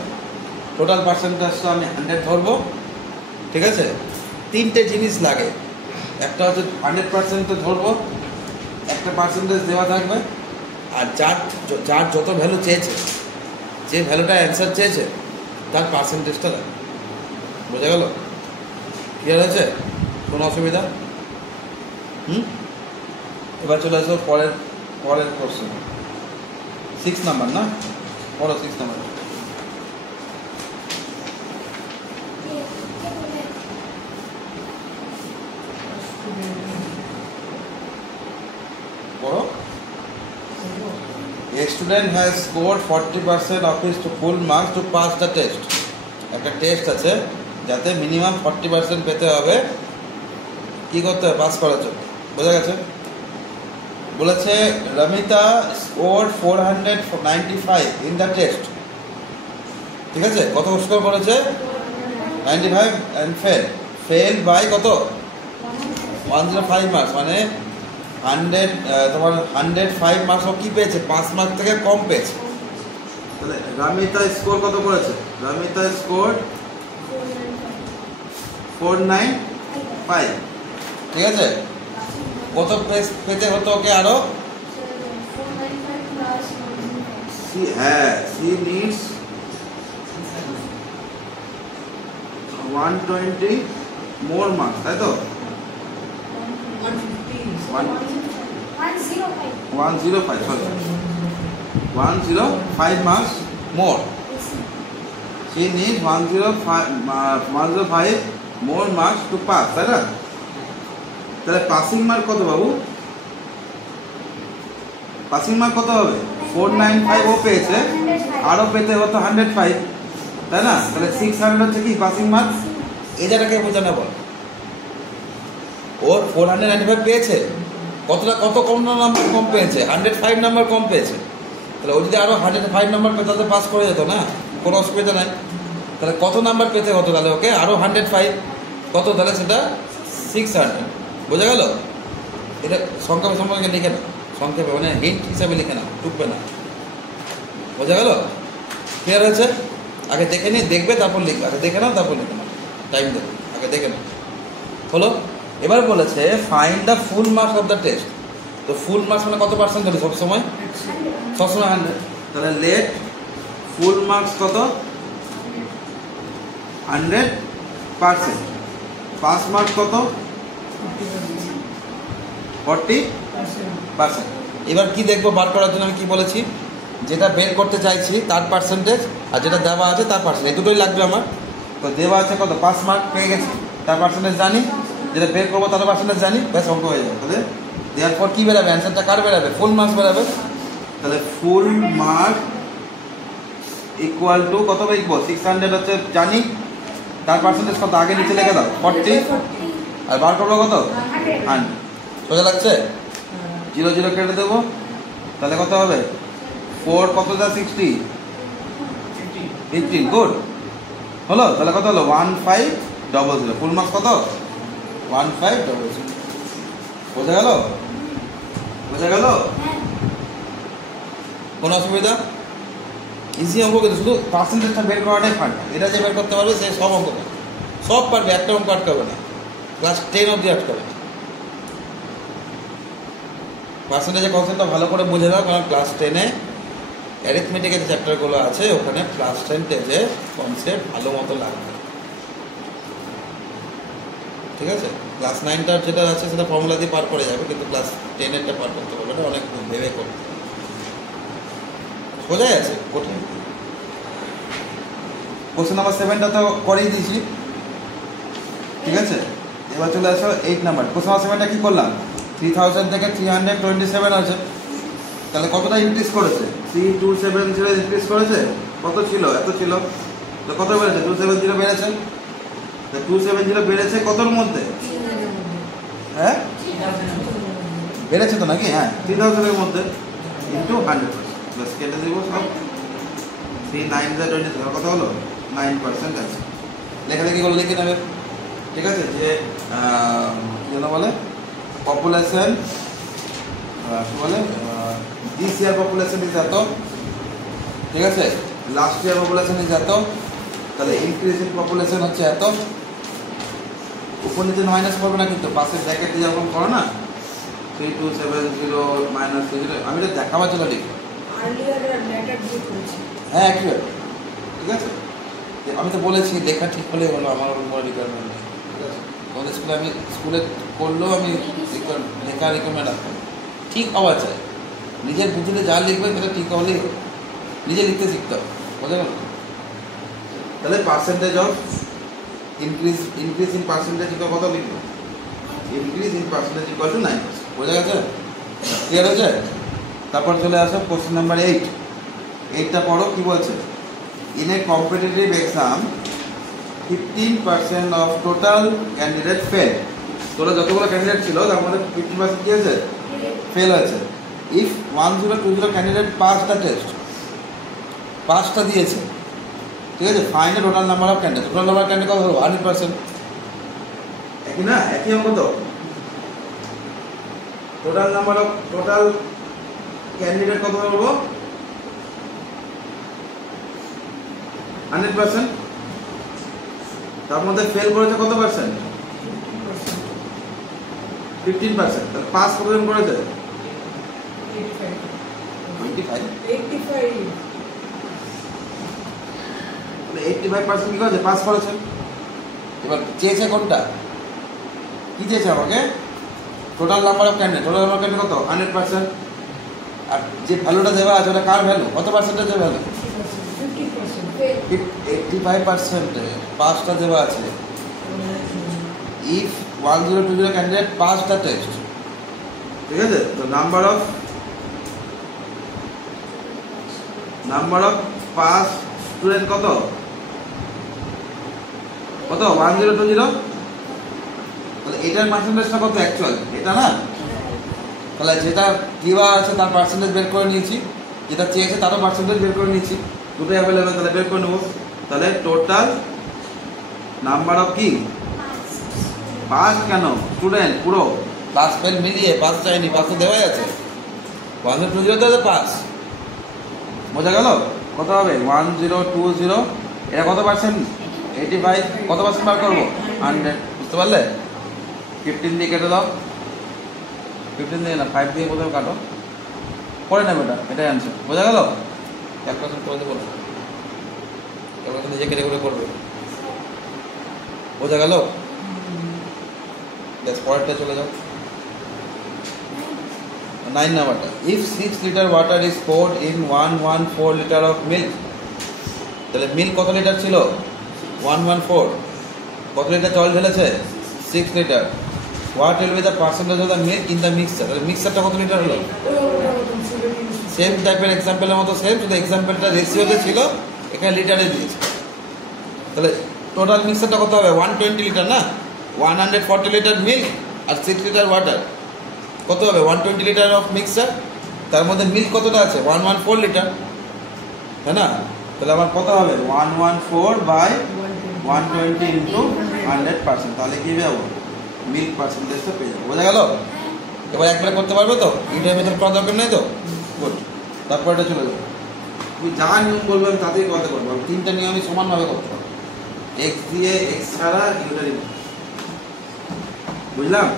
টোটাল পার্সেন্টেজটা আমি 100 ধরবো, ঠিক আছে? তিনটে জিনিস লাগে, একটা হচ্ছে 100% ধরবো, একটা পার্সেন্টেজ দেওয়া থাকবে, আর যার যত ভ্যালু চেয়েছে, যে ভ্যালুটা অ্যান্সার চেয়েছে তার পার্সেন্টেজটা লাগবে। বোঝা গেল? ক্লিয়ার হয়েছে? কোনো অসুবিধা? এবার চলে আসবো পরের কোশ্চেন, 6 নাম্বার না? পড়ো 6 নাম্বার। পড়ো। A student has scored 40% of his full marks to pass the test. একটা টেস্ট আছে যাতে মিনিমাম 40% পেতে হবে, কি করতে হবে পাস করার জন্য। বোঝা গেছে? বলেছে Romita scored 495 in the test, ঠিক আছে? কত স্কোর করেছে? 95, অ্যান্ড ফেল বাই কত? 105 মার্কস, মানে 100, তোমার 105 মার্কস ও কি পেয়েছে? 5 মার্ক থেকে কম পেয়েছে। তাহলে রমিতা স্কোর কত করেছে? রমিতা স্কোর 495, ঠিক আছে? কত পেতে হতো ওকে আরো? হ্যাঁ, সি নিডস 120 মোর মার্কস, তাই তো? 105 marks more. She needs 105 more marks to pass, তাই না? তাহলে পাসিং মার্ক কত বাবু? পাসিং মার্ক কত হবে? 495 ও পেয়েছে, আরও পেতে হতো 105, তাই না? তাহলে 600 হচ্ছে কি পাসিং মার্ক? এই জায়গাটাকে বোঝানো বল। ওর 495 পেয়েছে, কত কম নাম্বার কম পেয়েছে? 105 নাম্বার কম পেয়েছে। তাহলে ও যদি আরও 105 নাম্বার পেতে তাহলে পাস করে যেত না, কোনো অসুবিধা নাই। তাহলে কত নাম্বার পেতে হতো তাহলে ওকে? আরও 105, কত তাহলে সেটা 600। বোঝা গেল? এটা সংখ্যা সম্পর্কে লিখে না, সংক্ষেপে মানে হিন্ট হিসাবে লিখে না, টুকবে না। বোঝা গেল? ক্লিয়ার হয়েছে? আগে দেখে নিই, দেখবে তারপর লিখবে, আগে দেখে নাও তারপর লিখে নাও, টাইম দেবে, আগে দেখে নাও। হলো? এবার বলেছে find the full marks of the test. তো ফুল মার্কস মানে কত পার্সেন্ট হবে সবসময়? সবসময় 100। তাহলে লেট ফুল মার্কস কত? 100%। পাস মার্কস কত? 40%। এবার কি দেখবো বার করার জন্য? আমি কি বলেছি, যেটা বের করতে চাইছি তার পার্সেন্টেজ আর যেটা দেওয়া আছে তার পার্সেন্টেজ, এই দুটোই লাগবে আমার। তো দেওয়া আছে কত? 5 মার্ক পেয়ে গেছি, তার পার্সেন্টেজ জানি, যেটা বের করবো তার পার্সেন্টেজ জানি, ব্যাস অঙ্ক হয়ে যাবে। তাহলে দেওয়ার পর কী বেরাবে? অ্যান্সারটা কার বেরাবে? Full marks বেরাবে। তাহলে ফুল মার্ক ইকুয়াল টু কত লিখবো? 600 হচ্ছে জানি, তার পার্সেন্টেজ কত? আগে নিচে লিখে দাও 40, আর বার করবো কত? 100। সোজা লাগছে? 0 0 কেটে দেবো, তাহলে কত হবে? 4 কত যা 60, 15। গুড হলো? তাহলে কত হলো? 1500। ফুল মার্কস কত? 1500। বোঝা গেল? বোঝা গেল? কোনো অসুবিধা? ইজি অঙ্ক, কিন্তু শুধু পার্সেন্টেজটা বের করাটাই ফান্ড। এটা যে বের করতে পারবে সে সব অঙ্ক পাবে, সব পারবে, একটা অঙ্ক আটকাবে না, ক্লাস 10 অবধি আটকাবে না। পার্সেন্টেজের কনসেপ্টটা ভালো করে বুঝে দাও, কারণ ক্লাস 10-এ অ্যারিথমেটিকের যে চ্যাপ্টারগুলো আছে ওখানে ক্লাস 10 টেজে কনসেপ্ট ভালো মতো লাগবে। ঠিক আছে? ক্লাস 9টার যেটা আছে সেটা ফর্মুলা দিয়ে পার করে যাবে, কিন্তু ক্লাস 10-এরটা পার করতে পারবে না, অনেক ভেবে করবে। বোঝাই আছে? কঠিন। কোশ্চেন নাম্বার 7টা তো করেই দিয়েছি, ঠিক আছে? এবার চলে আসো 8 নাম্বার। কোশ্চেন নাম্বার 7টা কী করলাম? 3000 থেকে 327 আছে, তাহলে কতটা ইনক্রিজ করেছে? 3270 ইনক্রিজ করেছে। কত ছিল? এত ছিল, তো কত বেড়েছে? 270 বেড়েছে। 270 বেড়েছে কতর মধ্যে? হ্যাঁ বেড়েছে তো নাকি? হ্যাঁ 3000-এর মধ্যে ইন্টু 100%। বাস কেটে দেবো সব। 3927 কত হলো? 9% আছে। লেখালেখি করে লিখে নেবে, ঠিক আছে? যে কী যেন বলে, পপুলেশন কী বলে, দিস ইয়ার পপুলেশন ইজ এত, ঠিক আছে? লাস্ট ইয়ার পপুলেশন ইজ এত, তাহলে ইনক্রিজ ইন পপুলেশন হচ্ছে এত। উপর নিচে মাইনাস করবে না, কিন্তু পাশের ব্র্যাকেট দিয়ে যখন করো না 3270 মাইনাস 20, আমি এটা দেখাবার জন্য লিখি। হ্যাঁ একুরেট, ঠিক আছে? আমি তো বলেছি লেখা ঠিক হলেই হলো, আমার কোনো রিকোয়ারমেন্ট নেই, ঠিক আছে? তোমাদের স্কুলে আমি স্কুলে করলেও আমি লেখা রিকোয়ারমেন্ট রাখবো, ঠিক হওয়া চাই। নিজের বুদ্ধিতে যা লিখবে সেটা ঠিক হলেই হবে, নিজে লিখতে শিখতে হবে। বোঝা গেল? তাহলে percentage of increase in percentage কত লিখবো? Increase in percentage equal two 9%। বোঝা গেছে? ক্লিয়ার হয়েছে? তারপর চলে আসো কোশ্চেন নাম্বার 8। 8টা পড়ো, কী বলছে? In a competitive exam 15% of total candidate fail. তোরা যতগুলো ক্যান্ডিডেট ছিল তার মধ্যে 15% কী হয়েছে? ফেল হয়েছে। If 1020 candidate pass the test, 5টা দিয়েছে, ঠিক আছে? Find the total number of candidate. Total number of candidate কত হলো? 100%। একই না? একই অঙ্ক তো। Total number of total candidate কত বলবো? 100%। তার মধ্যে ফেল করেছে কত পার্সেন্ট? 15%। তাহলে পাস কতজন করেছে? 85% কি করেছে? পাস করেছে। এবার চেয়েছে কোনটা? কি চেয়েছে আমাকে? Total number of candidate. Total number candidate কত? 100%। আর যে ভ্যালুটা দেওয়া আছে ওটা কার ভ্যালু? কত পার্সেন্টেজের ভ্যালু? 85%। 5টা দেওয়া আছে। If 1020 candidate pass the test, ঠিক আছে? তো নাম্বার অফ পাস স্টুডেন্ট কত? 1020। তাহলে এটার পার্সেন্টেজটা কত অ্যাকচুয়াল? এটা না, তাহলে যেটা দেওয়া আছে তার পার্সেন্টেজ বের করে নিয়েছি, যেটা চেয়েছে তারও পার্সেন্টেজ বের করে নিয়েছি, দুটোই অ্যাভেলেবেল, তাহলে বের করে নেবো। তাহলে টোটাল নাম্বার অফ কি পাস কেন স্টুডেন্ট পুরো পাস ফেল মিলিয়ে পাস চাইনি, পাস তো দেওয়াই আছে 1020 পাস। বোঝা গেল? কত হবে 1020, এটা কত পার্সেন্ট 85, কত পার্সেন্ট বার করবো 100, বুঝতে পারলে? 15 দিয়ে কেটে দাও, 15 দিয়ে না 5 দিয়ে প্রথমে কাটো, পরে নেবে এটাই অ্যান্সার। বোঝা গেল? ক্যালকুলেশন করে দেবো, ক্যালকুলেশন নিজে কেটে করে করবে। বোঝা গেল? ব্যাস পরেরটা চলে যাও 9 নাম্বারটা। If 6 litre water is poured in 114 litre of milk, তাহলে মিল্ক কত লিটার ছিল 114, কত লিটার জল ঢেলেছে 6 litre. What will be the percentage of the milk in the mixture, তাহলে মিক্সচারটা কত লিটার হলো? সেম টাইপের এক্সাম্পলের মতো সেম, শুধু এক্সাম্পলটা রেশিওতে ছিল, এখানে লিটারে দিয়েছে। তাহলে টোটাল মিক্সচারটা কত হবে 120 লিটার না, 140 লিটার মিল্ক আর 6 লিটার ওয়াটার, কত হবে 120 লিটার অফ মিক্সচার। তার মধ্যে মিল্ক কতটা আছে 114 লিটার, তাই না? তাহলে আমার কত হবে 114 বাই 120 ইন্টু 100%, তাহলে কি যাবো মিল্ক পার্সেন্টেজটা পেয়ে যাবো। বোঝা গেল? এবার একবারে করতে পারবে তো, ইন্টার মেথড করার দরকার নেই তো। গুড, তারপর এটা চলে যাবো। তুমি যা নিয়ম বলবে আমি তাতেই করতে পারবো, আমি 3টা নিয়মই সমানভাবে করতে পারবো, এক্স দিয়ে এক্স ছাড়া ইউটারি, বুঝলাম?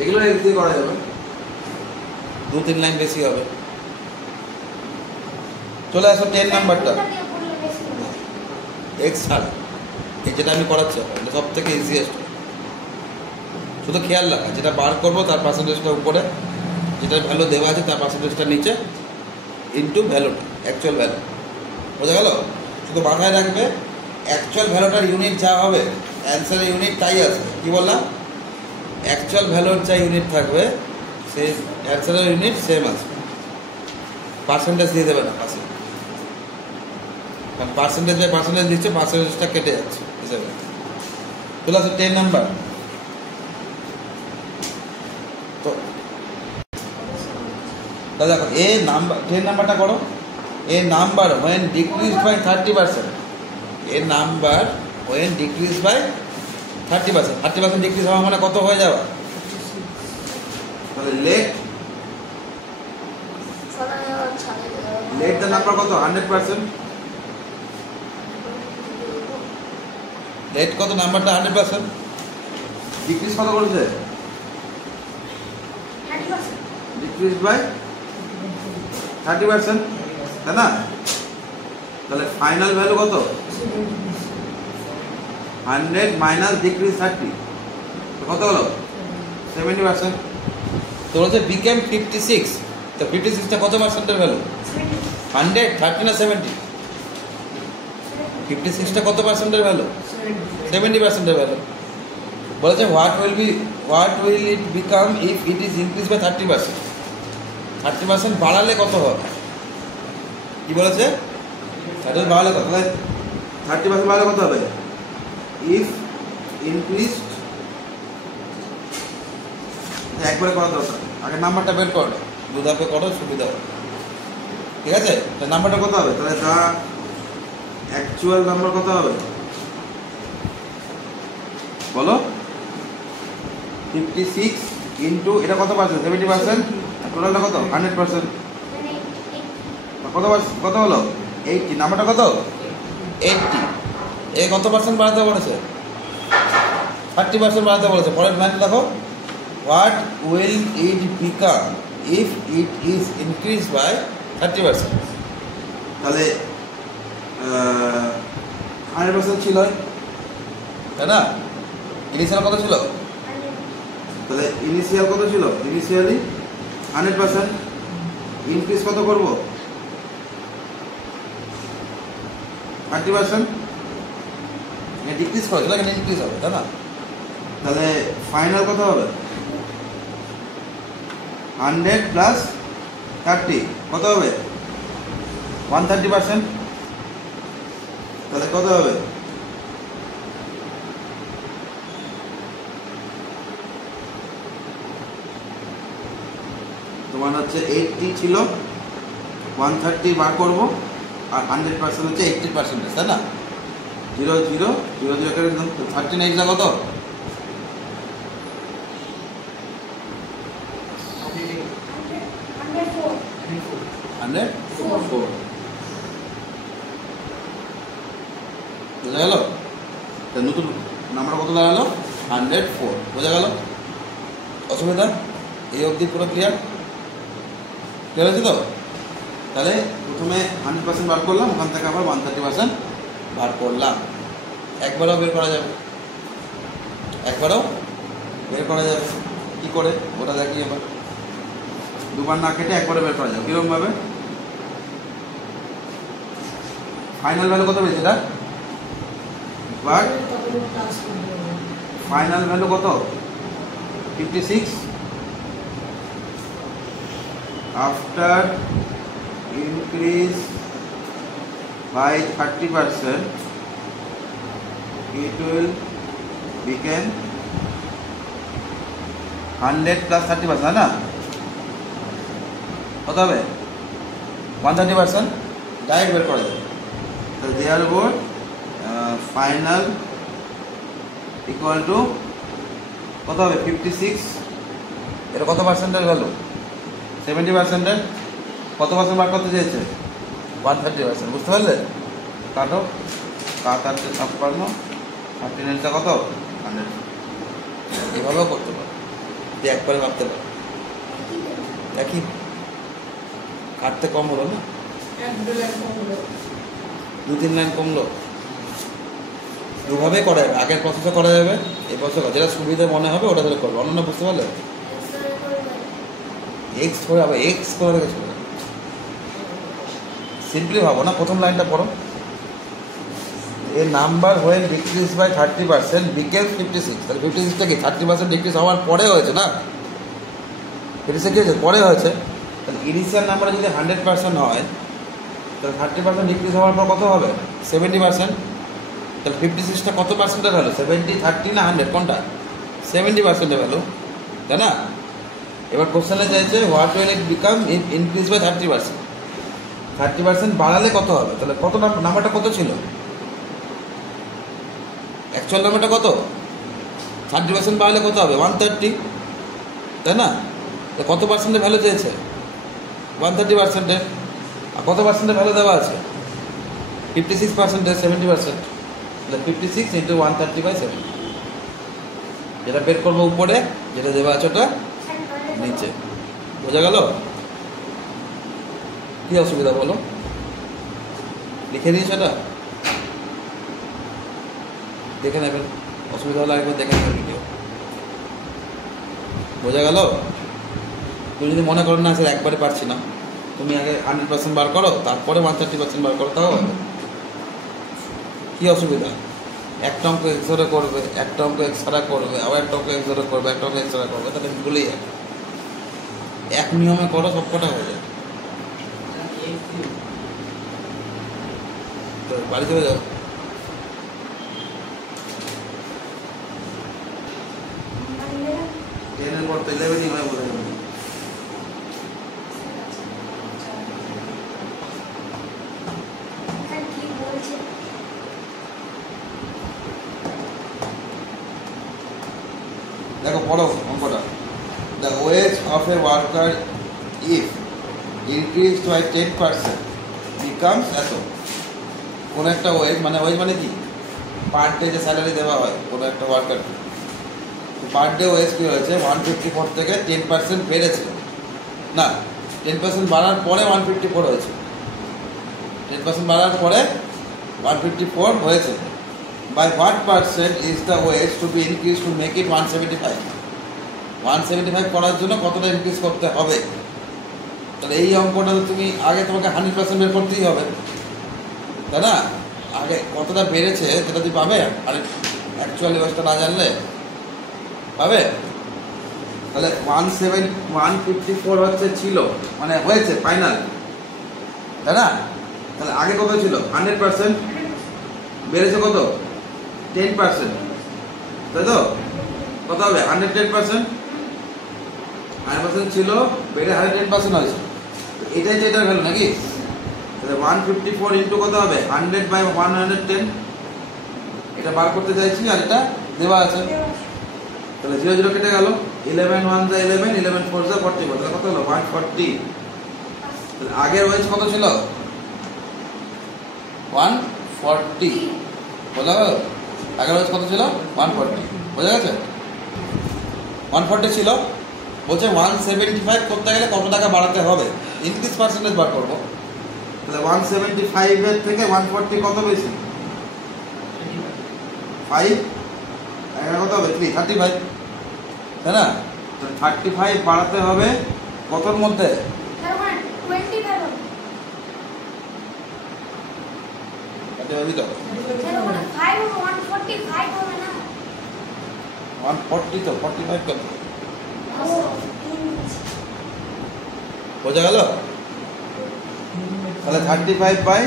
এগুলো এক্স দিয়ে করা যাবে, 2-3 লাইন বেশি হবে। চলে আসো 10 নাম্বারটা, এক্স ছাড়া, এই যেটা আমি করাচ্ছি এটা সব থেকে ইজিয়েস্ট। শুধু খেয়াল রাখা, যেটা বার করবো তার পার্সেন্টেজটা উপরে, যেটা ভ্যালু দেওয়া আছে তার পার্সেন্টেজটা নিচে, ইন্টু ভ্যালুটা অ্যাকচুয়াল ভ্যালু। বোঝা গেল? শুধু মাথায় রাখবে অ্যাকচুয়াল ভ্যালুটার ইউনিট যা হবে অ্যান্সারের ইউনিট তাই আছে। কী বললাম? অ্যাকচুয়াল ভ্যালুর যা ইউনিট থাকবে সেই অ্যান্সারের ইউনিট সেম আছে, পার্সেন্টেজ দিয়ে দেবে না পাশে, কারণ পার্সেন্টেজ বাই পার্সেন্টেজ দিচ্ছে, পার্সেন্টেজটা কেটে যাচ্ছে হিসাবে। চলে আসো 10 নাম্বার। তো দাদা দেখো এ নাম্বার 10 নাম্বারটা করো। A number when decrease by 30%, a number when decrease by 30%, 30% decrease হওয়া মানে কত হয়ে যাওয়া? তাহলে লেট দ্য নাম্বার কত 100%, লেট কত নাম্বারটা 100%, ডিক্রিজ কত করেছে ডিক্রিজ বাই 30%, তাই না? তাহলে ফাইনাল ভ্যালু কত 100 মাইনাস ডিক্রিজ 30, কত হলো 70%। তো বলছে বিকেম 56, তো 56টা কত পার্সেন্টের ভ্যালু 100, 30 না 70? 56টা কত পার্সেন্টের ভ্যালু 70%-এর ভ্যালু। বলেছে what will it become if it is increase by 30%, 30% বাড়ালে কত হবে? কি বলেছে? 30% বাড়ালে কত? তাহলে 30% বাড়ালে কত হবে? ইফ ইনক্রিজ, একবারে করা দরকার, আগে নাম্বারটা বের করো, দুধাপে করো সুবিধা হবে, ঠিক আছে? নাম্বারটা কত হবে? তাহলে যা অ্যাকচুয়াল নাম্বার কত হবে বলো? 56 ইন্টু এটা কত পার্সেন্ট 70%, টোটালটা কত 100%, কত হলো 80, নাম্বারটা কত 80। এ কত পার্সেন্ট বাড়াতে বলেছে 30% বাড়াতে বলেছে। পরের ম্যাথ দেখো, what will it become if it is increase by 30%, তাহলে 100% ছিল, তাই না? ইনিশিয়াল কত ছিল? তাহলে ইনিশিয়াল কত ছিল? ইনিশিয়ালি 100%, ইনক্রিজ কত করব 30%, ডিক্রিজ করে দিলে এখানে ইনক্রিজ হবে, তাই না? তাহলে ফাইনাল কত হবে 100 প্লাস 30 কত হবে 130%, তাহলে কত হবে সমান হচ্ছে 80 ছিল 130 বার করবো আর 100% হচ্ছে 80%, তাই না? 0 0 0 0 করে 39 না কত? 104 বোঝা গেল? নতুন নাম্বার কত দাঁড়ালো? 104 বোঝা গেল? অসুবিধা এই অবধি পুরো ক্লিয়ার হয়েছে তো? তাহলে প্রথমে 100% বার করলাম, ওখান থেকে আবার 130% বার করলাম। একবারও বের করা যাবে, কী করে ওটা দেখি এবার। দুবার না কেটে একবারে বের করা যাবে। কীরকমভাবে? ফাইনাল ভ্যালু কত পেয়েছে এটা? বাট ফাইনাল ভ্যালু কত? 56 after increase by 30% it will become 100 plus 30%, না? কত হবে? 130% ডাইরেক্ট বের করা যাবে। তো দেয়ার বোর্ড ফাইনাল ইকুয়াল টু কত হবে? 56, এটা কত পার্সেন্টের ভ্যালু? 70%। কত পার্সেন্ট বার করতে চেয়েছে? 130%। বুঝতে পারলে? কাটো, 56 39টা কত? 100। এভাবেও করতে পারো, একবারে ভাবতে পারো। একই কাটতে কম হলো না, 2-3 লাইন কমলো। দুভাবে করা যাবে, আগের প্রসেসে করা যাবে, এই প্রসেসে যেটা সুবিধা মনে হবে ওটা ধরে করবে। অন্য বুঝতে পারলে? এক্স করে আবার এক্স করে রেখেছিল। সিম্পলি ভাবো না, প্রথম লাইনটা পড়ো। A number when decrease by 30% became 56। তাহলে 56টা কি 30% ডিক্রিজ হওয়ার পরে হয়েছে না? 56 কি হয়েছে? পরে হয়েছে। তাহলে ইনিশিয়াল নাম্বারে যদি 100% হয় তাহলে 30% ডিক্রিজ হওয়ার পর কত হবে? 70%। তাহলে 56টা কত পার্সেন্টের ভ্যালু? 70, 30 না 100 কোনটা? 70%-এর ভ্যালু, তাই না? এবার কোশ্চেনে চাইছে what will it become if increase by 30%। 30% বাড়ালে কত হবে? তাহলে কত নাম্বারটা কত ছিল? অ্যাকচুয়াল নাম্বারটা কত? 30% বাড়ালে কত হবে? 130, তাই না? কত পার্সেন্টের ভ্যালু চেয়েছে? 130%-এর। আর কত পার্সেন্টের ভ্যালু দেওয়া আছে? 56%-এর 70%। তাহলে 56 × 130/70। যেটা বের করবো উপরে, যেটা দেওয়া আছে ওটা নিচে। বোঝা গেল? কি অসুবিধা বলো? লিখে দিয়েছো এটা? দেখে নেবেন, অসুবিধা হলে একবার দেখে নেবেন ভিডিও। বোঝা গেল? তুমি যদি মনে করো না স্যার একবারে পারছি না, তুমি আগে 100% বার করো, তারপরে 130% বার করো, তাও হবে। কী অসুবিধা? একটা অঙ্ক এক্সরে করবে, একটা অঙ্ক এক্সরা করবে, আবার একটা অঙ্ক এক্সরে করবে, একটা অঙ্ক এক্সরা করবে, তাহলে ভুলেই যাবে। এক নিয়মে করো, সব কটা হয়ে যায়। তো বাড়ি চলে যাও। টেনের পর তো 11ই হয় বোঝা যাবে। দেখো পড়ো অঙ্কটা। The wage of a worker if increased by 10% becomes এত। কোনো একটা ওয়েজ মানে কি? পার ডে যে স্যালারি দেওয়া হয় কোনো একটা ওয়ার্কারকে, পার ডে ওয়েজ কী হয়েছে? 154 থেকে 10% বেড়েছে না, 10% বাড়ার পরে 154 হয়েছে। 10% বাড়ার পরে 154 হয়েছে। By what percent is the wage to be increased to make it 175? 175 করার জন্য কতটা ইনক্রিজ করতে হবে? তাহলে এই অঙ্কটা তুমি আগে তোমাকে 100% বের করতেই হবে, তাই না? আগে কতটা বেড়েছে সেটা তুমি পাবে, আর অ্যাকচুয়ালি ওয়েজটা না জানলে পাবে। তাহলে 154 হচ্ছে ছিল, মানে হয়েছে ফাইনাল, তাই না? তাহলে আগে কত ছিল? 100%। বেড়েছে কত? 10%, তাই তো? কত হবে? 110%। 100% ছিল, বেড়ে 110% হয়েছে। এটাই যে এটার ভ্যালু নাকি? তাহলে 154 ইন্টু কত হবে? 100/110। এটা বার করতে চাইছি আর এটা দেওয়া আছে। তাহলে 0 0 কেটে গেল, 11 1 যা 11, 11 4 যা 40, তাহলে কত হলো? 140। তাহলে আগের ওয়েজ কত ছিল? 140। বোঝা গেল? আগের ওয়েজ কত ছিল? 140। বোঝা গেছে? 140 ছিল, বলছে 175 করতে গেলে কত টাকা বাড়াতে হবে, ইনক্রিজ পার্সেন্টেজ বার করবো। তাহলে 175 এর থেকে 140 কত বেশি? 5। এখানে কত হবে? 3, 35, তাই না? 35 বাড়াতে হবে কতর মধ্যে? 140 তো 45 কত? বোঝা গেল? তাহলে 35 বাই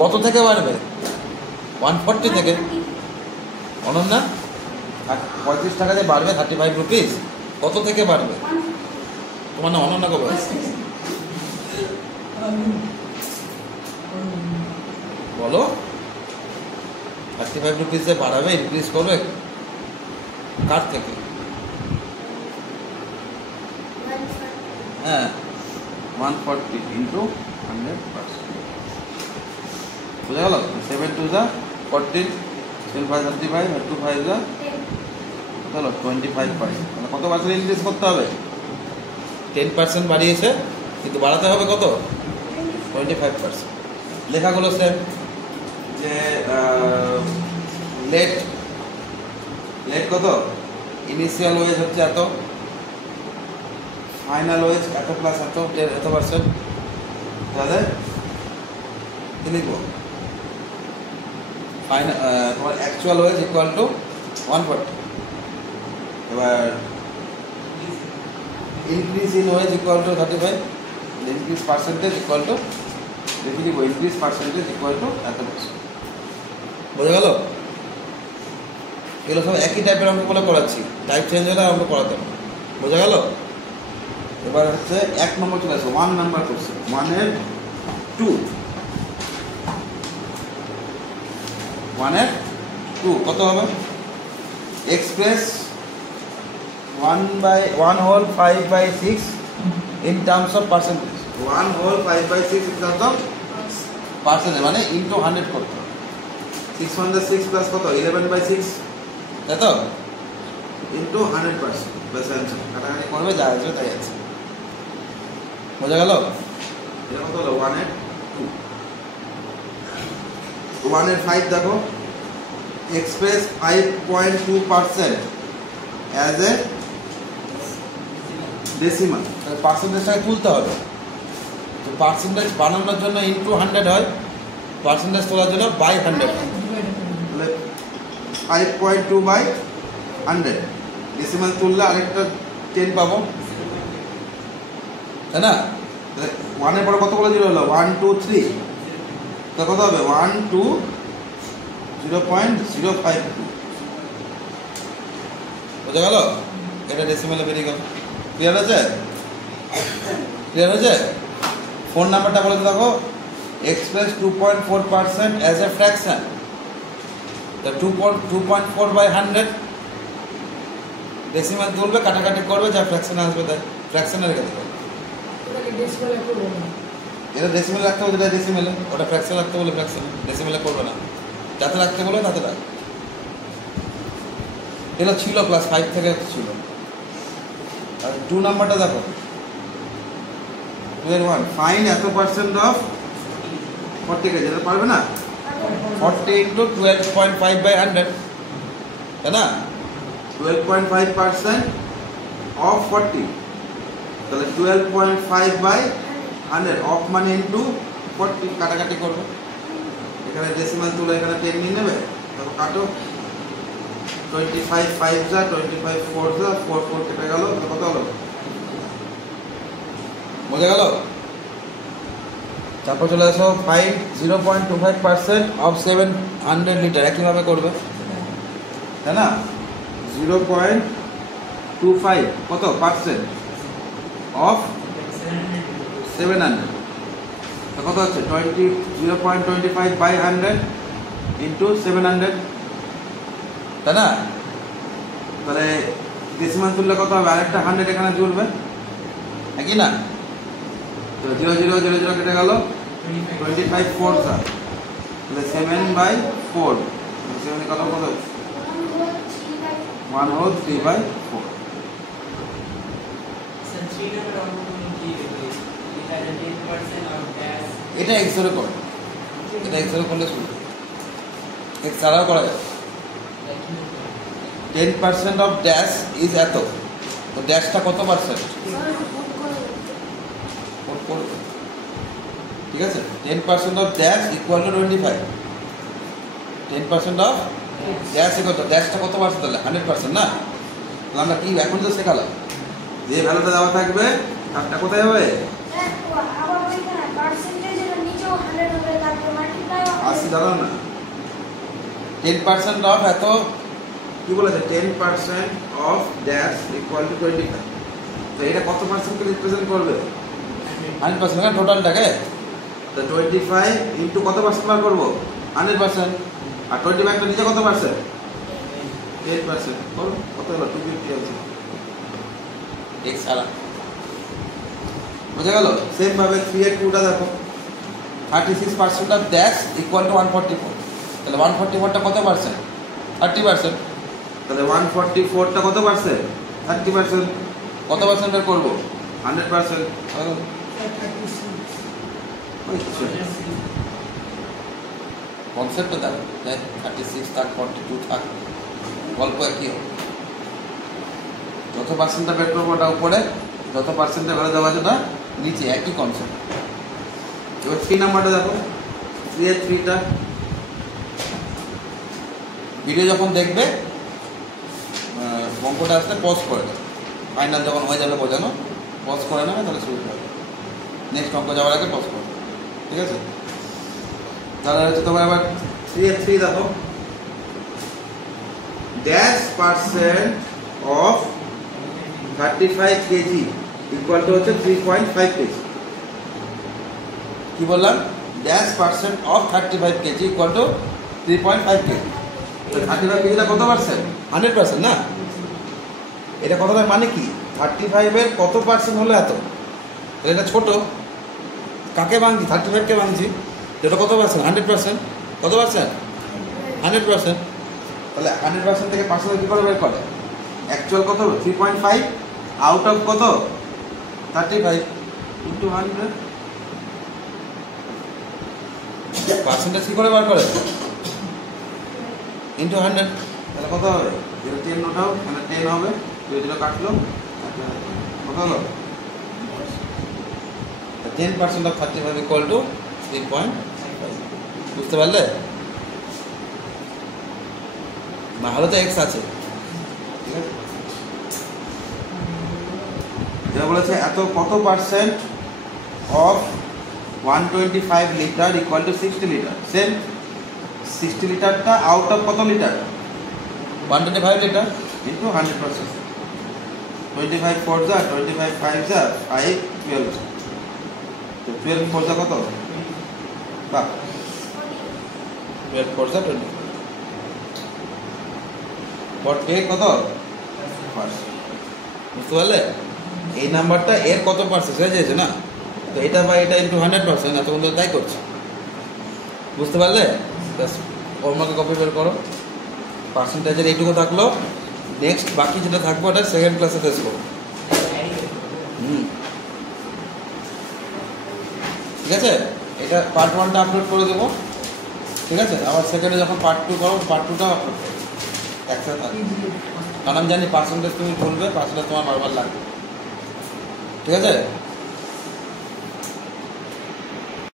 কত থেকে বাড়বে? 140 থেকে। অনন্যা 35 টাকা দিয়ে বাড়বে 35 রুপিস, কত থেকে বাড়বে? তোমার না অনন্যা কবে? বলো। 35 রুপিস যে বাড়াবে, ইনক্রিজ করবে, কার থেকে? হ্যাঁ, 140 ইন্টু 100%। বুঝা গেল? 7 2 যা 14, 7 5 35, আর 2 5 যা চলো 25%। তাহলে কত পার্সেন্ট ইনক্রিজ করতে হবে? 10% বাড়িয়েছে, কিন্তু বাড়াতে হবে কত? 25%। লেখাগুলো সেম, যে লেট কত? ইনিশিয়াল ওয়েজ হচ্ছে এত, ফাইনাল ওয়েজ এত প্লাস এত পার্সেন্ট। তাহলে কি লিখবো? ফাইনাল তোমার অ্যাকচুয়াল ওয়েজ ইকুয়াল টু 140। এবার increase in wage equal to 35, increase percentage equal to, দেখে দিব ইনক্রিজ পার্সেন্টেজ ইকুয়াল টু এত পার্সেন্ট। বোঝা গেল? এগুলো সব একই টাইপের অঙ্ক বলে করাচ্ছি, টাইপ চেঞ্জ হলে অঙ্ক করাতে হবে। বোঝা গেল? এবার হচ্ছে 1 নম্বর চলে আসো, 1 নাম্বার করছে 1 এর 2। 1 এর 2 কত হবে? Express 1 whole 5/6 in terms of percentage। 1 whole 5/6 in terms of percentage মানে ইন্টু 100 করতে হবে। 6 1 6 প্লাস কত? 11/6, তাই তো? ইন্টু 100%। ব্যাস অ্যান্সার। কাটাকাটি করবে, যা আসবে তাই আছে। বোঝা গেল? এটা কত হলো? 1 এর 2। 1 এর 5 দেখো, এক্সপ্রেস 5.2% অ্যাজ এ ডেসিমাল। পার্সেন্টেজটাকে তুলতে হবে, তো পার্সেন্টেজ বানানোর জন্য ইন্টু 100 হয়, পার্সেন্টেজ তোলার জন্য বাই 100। তাহলে 5.2/100, ডেসিমাল তুললে আরেকটা 10 পাবো, তাই না? তাহলে 1 এর পরে কতগুলো জিরো হলো? 1 2 3, তো কত হবে? 1 2 0.052। বোঝা গেল? এটা ডেসিমালে বেরিয়ে গেল। ক্লিয়ার আছে? ক্লিয়ার হয়েছে? ফোন নাম্বারটা বলে দেখো, এক্সপ্রেস 2.4% অ্যাজ এ ফ্র্যাকশন। তা 2.4/100, ডেসিমাল তুলবে, কাটাকাটি করবে, যা ফ্র্যাকশন আসবে তাই ফ্র্যাকশনে রেখে দেবে। এটা ডেসিমেলে রাখতে বলে ডেসিমেলে, ওটা ফ্র্যাকশন রাখতে বলে ফ্র্যাকশন, ডেসিমেলে করবে না। যাতে রাখতে বলে তাতে রাখ। এটা ছিল ক্লাস 5 থেকে ছিল। আর 2 নাম্বারটা দেখো, 2 এর 1, ফাইন এত পার্সেন্ট অফ 40 কেজি। এটা পারবে না? 40 ইন্টু 12.5/100, তাই না? 12.5% অফ 40, তাহলে 12.5/100 অফ মানে ইন্টু 40, কাটাকাটি করবে। এখানে ডেসিমাল তুলে এখানে 10 নিয়ে নেবে, তারপর কাটো। 25 5 যা 25 4 যা 4 4 কেটে গেল, কত হলো? বোঝা গেল? তারপর চলে আসো, ফাইন 0.25% অফ 700 লিটার। একইভাবে করবে, তাই না? 0.25 কত পার্সেন্ট অফ 700 তো কত হচ্ছে 0.25 বাই 100 ইন্টু 700 তাই না? তাহলে ডেসিমাল তুললে কত হবে? আরেকটা 100 এখানে জুড়বে নাকি না? তো 0 0 0 0 কেটে গেল 25 4 স্যার তাহলে 7/4 7 কত কত 1/3/4 এটা এক্সরে করো, এটা এক্সরে করলে শুরু এক্স ছাড়াও করা যায়। 10% অফ ড্যাশ ইজ এত, তো ড্যাশটা কত পার্সেন্ট? ঠিক আছে, 10% of dash equal to 25। 10% of dash equal to ড্যাশটা কত পার্সেন্ট? তাহলে 100% না? তাহলে আমরা কি এখন তো শেখালাম যে ভ্যালুটা দেওয়া থাকবে তারটা কোথায় হবে? 80 দাঁড়াও না, 10% অফ এত কি বলেছে? 10% অফ ড্যাশ ইকুয়াল টু 25। তো এটা কত পার্সেন্টকে রিপ্রেজেন্ট করবে? 100% না টোটালটাকে। তো 25 ইন্টু কত পার্সেন্ট বার করবো? 100%। আর 25টা নিচে কত পার্সেন্ট? 10%। করো কত হলো? 250 আছে এক্স ছাড়া। বোঝা গেল? সেম ভাবে 3 এর 2টা দেখো 36% অফ ড্যাশ ইকুয়াল টু 144। তাহলে 144টা কত পার্সেন্ট? 30%। তাহলে 144টা কত পার্সেন্ট? 30%। কত পার্সেন্ট বের করবো? 100%। কনসেপ্টটা দেখো, 36 থাক 42 থাক গল্প একই হবে। যত পার্সেন্টটা বের করবো ওটা উপরে, যত পার্সেন্টে ভ্যালু দেওয়া আছে ওটা নিচে, একই কনসেপ্ট। এবার 3 নাম্বারটা দেখো, 3 এর 3টা ভিডিও যখন দেখবে অঙ্কটা আসতে পজ করে দেবে, ফাইনাল যখন হয়ে যাবে বোঝানো পজ করে নেবে, তাহলে শুরু করবে। নেক্সট অঙ্ক যাওয়ার আগে পজ করবে, ঠিক আছে? তাহলে হচ্ছে তোমার আবার 3 এর 3 দেখো, dash percent of 35 KG equal to হচ্ছে 3.5 কেজি। কি বললাম? Dash percent of 35 KG equal to 3.5 KG. 35 কেজিটা কত পার্সেন্ট? 100% না? এটা কতটা মানে কি? 35 এর কত পার্সেন্ট হলো এত? এটা ছোট, কাকে ভাঙছি? 35 কে ভাঙছি, এটা কত পার্সেন্ট? 100%। কত পার্সেন্ট? 100%। তাহলে 100% থেকে পার্সেন্ট কি করে বের করে? অ্যাকচুয়াল কত? 3.5 আউট অফ কত? 35 ইন্টু 100। পার্সেন্টেজ কি করে বার করে? ইন্টু 100। তাহলে কত হবে? 10 নোটাও, মানে 10 হবে, 0 কাটলো, কত হলো? 10% অফ 35 ইকুয়াল টু 3.5। বুঝতে পারলে? না হলে তো এক্স আছে, ঠিক আছে? যেটা বলেছে এত কত percent of 125 litre equal to 60 litre. Same 60 লিটারটা আউট অফ কত লিটার? 125 litre into 100%। 25 4 যা 25 5 যা 5 12 যা, তো 12 4 যা কত? বাহ, 12 4 যা 20। 48 কত পার্সেন্ট? বুঝতে পারলে? এই নাম্বারটা এর কত পার্সেন্ট হয়ে যাচ্ছে না? তো এটা বা এটা ইন্টু 100%, এতক্ষণ তো তাই করছে। বুঝতে পারলে? ফর্মুলাকে কপি বের করো, পার্সেন্টেজের এইটুকু থাকলো, নেক্সট বাকি যেটা থাকবে ওটা সেকেন্ড ক্লাসে শেষ করো। ঠিক আছে, এটা পার্ট 1টা আপলোড করে দেবো, ঠিক আছে? আবার সেকেন্ডে যখন পার্ট 2 করো, পার্ট 2টাও আপলোড করো একসাথে থাকবে, কারণ আমি জানি পার্সেন্টেজ তুমি বলবে, পার্সেন্টেজ তোমার বারবার লাগবে, ঠিক আছে?